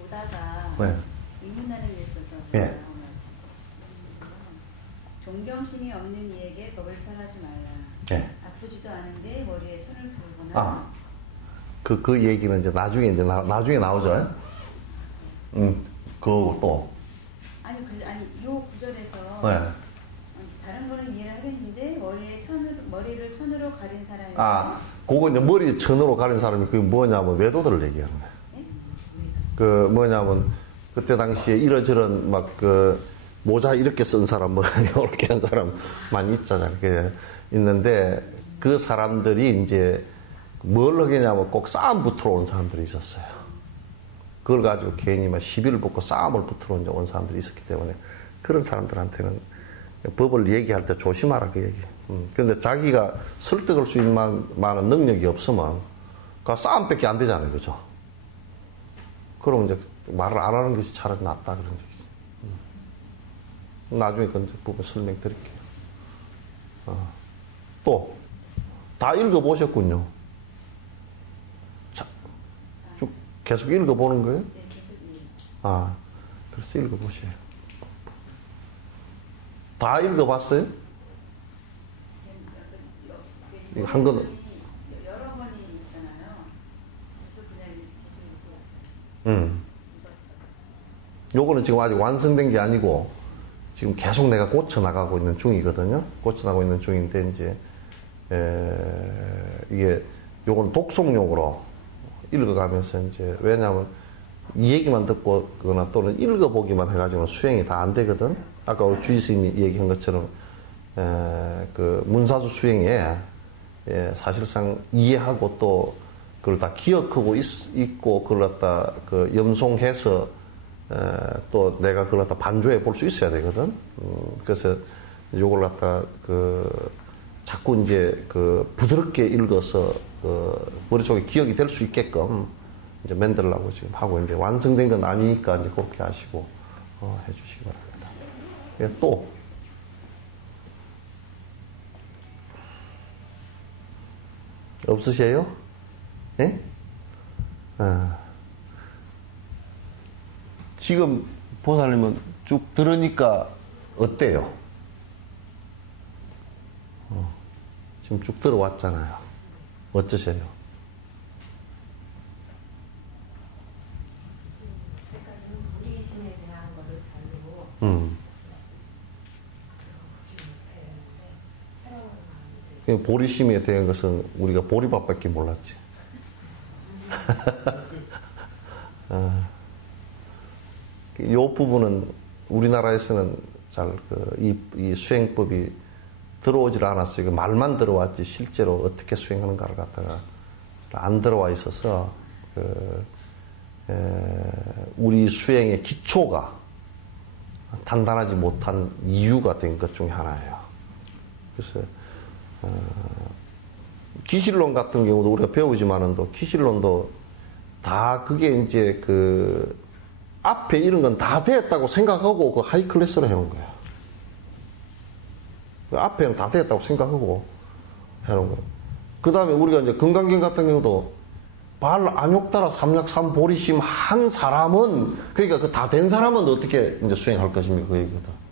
보다가 네. 입문하는 데 있어서 네. 존경심이 없는 이에게 법을 설하지 말라. 네. 아프지도 않은데 머리에 천을 두거나. 그 얘기는 이제 나중에 나중에 나오죠. 그거고 또. 아니 요 구절에서 네. 다른 거는 이해를 하겠는데 머리를 천으로 가린 사람이. 그거 이제 머리 천으로 가린 사람이 그게 뭐냐면 외도들을 얘기하는 거예요. 네? 그 뭐냐면 그때 당시에 이러저런 막 그 모자 이렇게 쓴 사람 뭐 이렇게 한 사람 많이 있잖아요. 그게 있는데 그 사람들이 이제 뭘 하겠냐면 꼭 싸움 붙으러 온 사람들이 있었어요. 그걸 가지고 괜히 막 시비를 붙고 싸움을 붙으러 온 사람들이 있었기 때문에 그런 사람들한테는 법을 얘기할 때 조심하라, 그 얘기. 근데 자기가 설득할 수 있는 많은 능력이 없으면 그 싸움밖에 안 되잖아요. 그죠? 그럼 이제 말을 안 하는 것이 차라리 낫다, 그런 적이 있어요. 나중에 그 부분 설명 드릴게요. 또, 다 읽어보셨군요. 자, 쭉 계속 읽어보는 거예요? 네, 계속. 그래서 읽어보세요. 다 읽어봤어요? 한 건. 여러 번이 있잖아요. 그래서 그냥 계속 읽고 있어요. 요거는 지금 아직 완성된 게 아니고 지금 계속 내가 고쳐나가고 있는 중이거든요. 고쳐나가고 있는 중인데 이제 이게 요거는 독송용으로 읽어가면서 이제, 왜냐하면 이 얘기만 듣고 거나 또는 읽어보기만 해가지고는 수행이 다 안 되거든. 아까 우리 주의 스님이 얘기한 것처럼 그 문사수 수행에 사실상 이해하고 또 그걸 다 기억하고 있고 그걸 갖다 그 염송해서 또 내가 그걸 갖다 반조해 볼 수 있어야 되거든. 그래서 요걸 갖다 자꾸 이제 부드럽게 읽어서 머릿속에 기억이 될 수 있게끔 이제 만들려고 지금 하고 있는데, 완성된 건 아니니까 이제 그렇게 하시고 해주시기 바랍니다. 예, 또 없으세요? 예? 지금 보살님은 쭉 들으니까 어때요? 지금 쭉 들어왔잖아요. 어떠세요? 보리심에 대한 것은 우리가 보리밥밖에 몰랐지. 이 부분은 우리나라에서는 잘 이 수행법이 들어오질 않았어요. 말만 들어왔지 실제로 어떻게 수행하는가를 갖다가 안 들어와 있어서 우리 수행의 기초가 단단하지 못한 이유가 된 것 중에 하나예요. 그래서 기실론 같은 경우도 우리가 배우지만은 또 기실론도 다 그게 이제 앞에 이런 건 다 됐다고 생각하고 하이 클래스로 해놓은 거야. 앞에는 다 됐다고 생각하고 해놓은 거야. 그 다음에 우리가 이제 건강경 같은 경우도 발 안욕따라 삼약삼 보리심 한 사람은, 그러니까 그 다 된 사람은 어떻게 이제 수행할 것입니까? 그 얘기거든.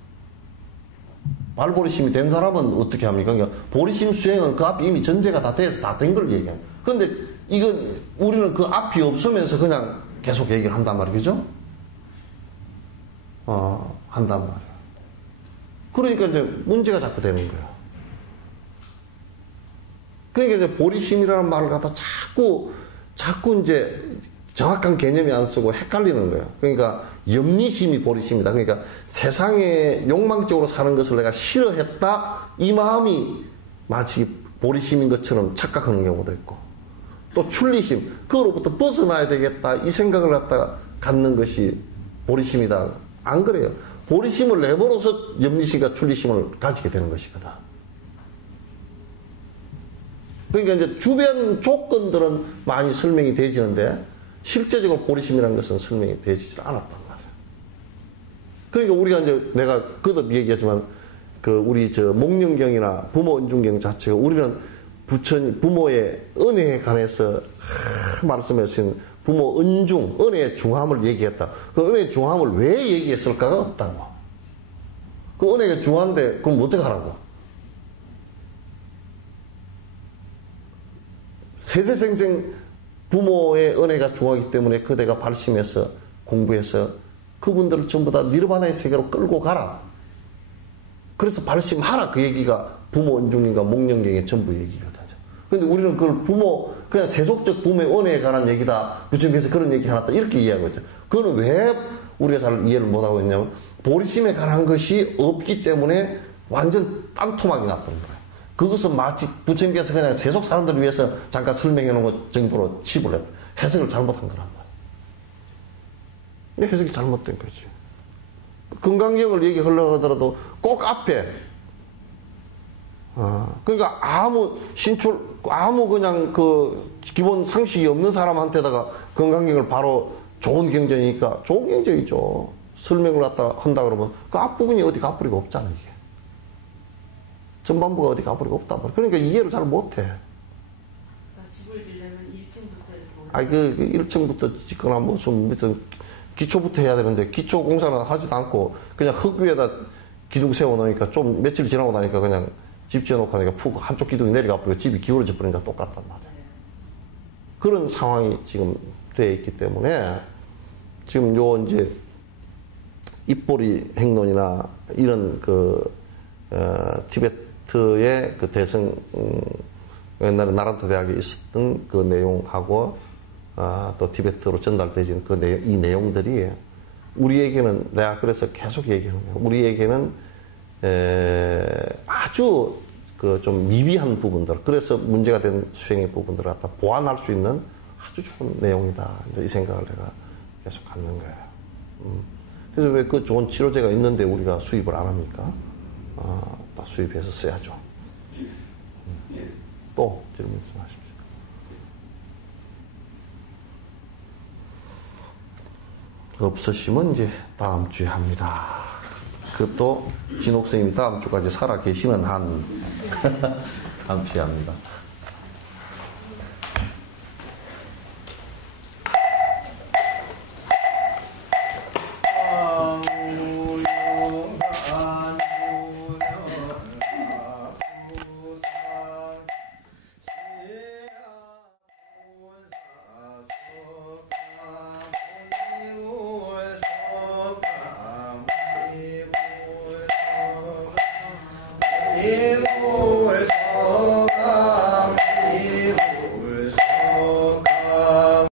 발보리심이 된 사람은 어떻게 합니까? 그러니까 보리심 수행은 그 앞에 이미 전제가 다 돼서 다 된 걸 얘기해요. 그런데 이건 우리는 그 앞이 없으면서 그냥 계속 얘기를 한단 말이죠. 한단 말이야. 그러니까 이제 문제가 자꾸 되는 거야. 그러니까 이제 보리심이라는 말을 갖다 자꾸 이제 정확한 개념이 안 쓰고 헷갈리는 거예요. 그러니까 염리심이 보리심이다. 그러니까 세상에 욕망적으로 사는 것을 내가 싫어했다. 이 마음이 마치 보리심인 것처럼 착각하는 경우도 있고, 또 출리심, 그거로부터 벗어나야 되겠다. 이 생각을 갖다가 갖는 것이 보리심이다. 안 그래요. 보리심을 내버려서 염리심과 출리심을 가지게 되는 것이거든. 그러니까 이제 주변 조건들은 많이 설명이 되지는데 실제적으로 보리심이라는 것은 설명이 되지 않았단 말이야. 그러니까 우리가 이제 내가 거듭 얘기하지만 우리 목령경이나 부모 은중경 자체가 우리는 부모의 은혜에 관해서 말씀하신 부모 은중, 은혜의 중함을 얘기했다. 그 은혜의 중함을 왜 얘기했을까가 없다고. 그 은혜가 중한데 그럼 어떻게 하라고? 세세생생 부모의 은혜가 중하기 때문에 그대가 발심해서 공부해서 그분들을 전부 다 니르바나의 세계로 끌고 가라. 그래서 발심하라. 그 얘기가 부모 은중인가 목령경의 전부 얘기거든요. 근데 우리는 그걸 그냥 세속적 부모의 은혜에 관한 얘기다. 부처님께서 그런 얘기 해놨다. 이렇게 이해하고 있죠. 그거는 왜 우리가 잘 이해를 못하고 있냐면 보리심에 관한 것이 없기 때문에 완전 땅토막이 나쁜 거예요. 그것은 마치 부처님께서 그냥 세속 사람들을 위해서 잠깐 설명해 놓은 것 정도로 칩을 해요. 해석을 잘못한 거란 말이에요. 해석이 잘못된 거지. 건강경을 얘기하려고 하더라도 꼭 앞에 그러니까 아무 그냥 기본 상식이 없는 사람한테다가 건강경을 바로 좋은 경전이니까 좋은 경전이죠. 설명을 한다 그러면 그 앞부분이 어디 가버리가 없잖아, 이게. 전반부가 어디 가버리가 없단 말이야. 그러니까 이해를 잘 못해. 집을 지려면 1층부터 이렇게 1층부터 짓거나 무슨 기초부터 해야 되는데 기초 공사는 하지도 않고 그냥 흙 위에다 기둥 세워놓으니까 좀 며칠 지나고 나니까 그냥 집 지어놓고 하니까 푹 한쪽 기둥이 내려가 버리고 집이 기울어져 버리니까 똑같단 말이야. 그런 상황이 지금 돼 있기 때문에 지금 이제 입보리 행론이나 이런 티베트의 대성 옛날에 나란타 대학에 있었던 그 내용하고 또 티베트로 전달되진 이 내용들이 우리에게는 내가 그래서 계속 얘기하는 거예요. 우리에게는 아주 좀 미비한 부분들, 그래서 문제가 된 수행의 부분들을 갖다 보완할 수 있는 아주 좋은 내용이다. 이 생각을 내가 계속 갖는 거예요. 그래서 왜 그 좋은 치료제가 있는데 우리가 수입을 안 합니까? 다 수입해서 써야죠. 또 질문 좀 하십시오. 없으시면 이제 다음 주에 합니다. 그것도 진옥선생님이 다음 주까지 살아 계시는 한 다음 주에 합니다. 예.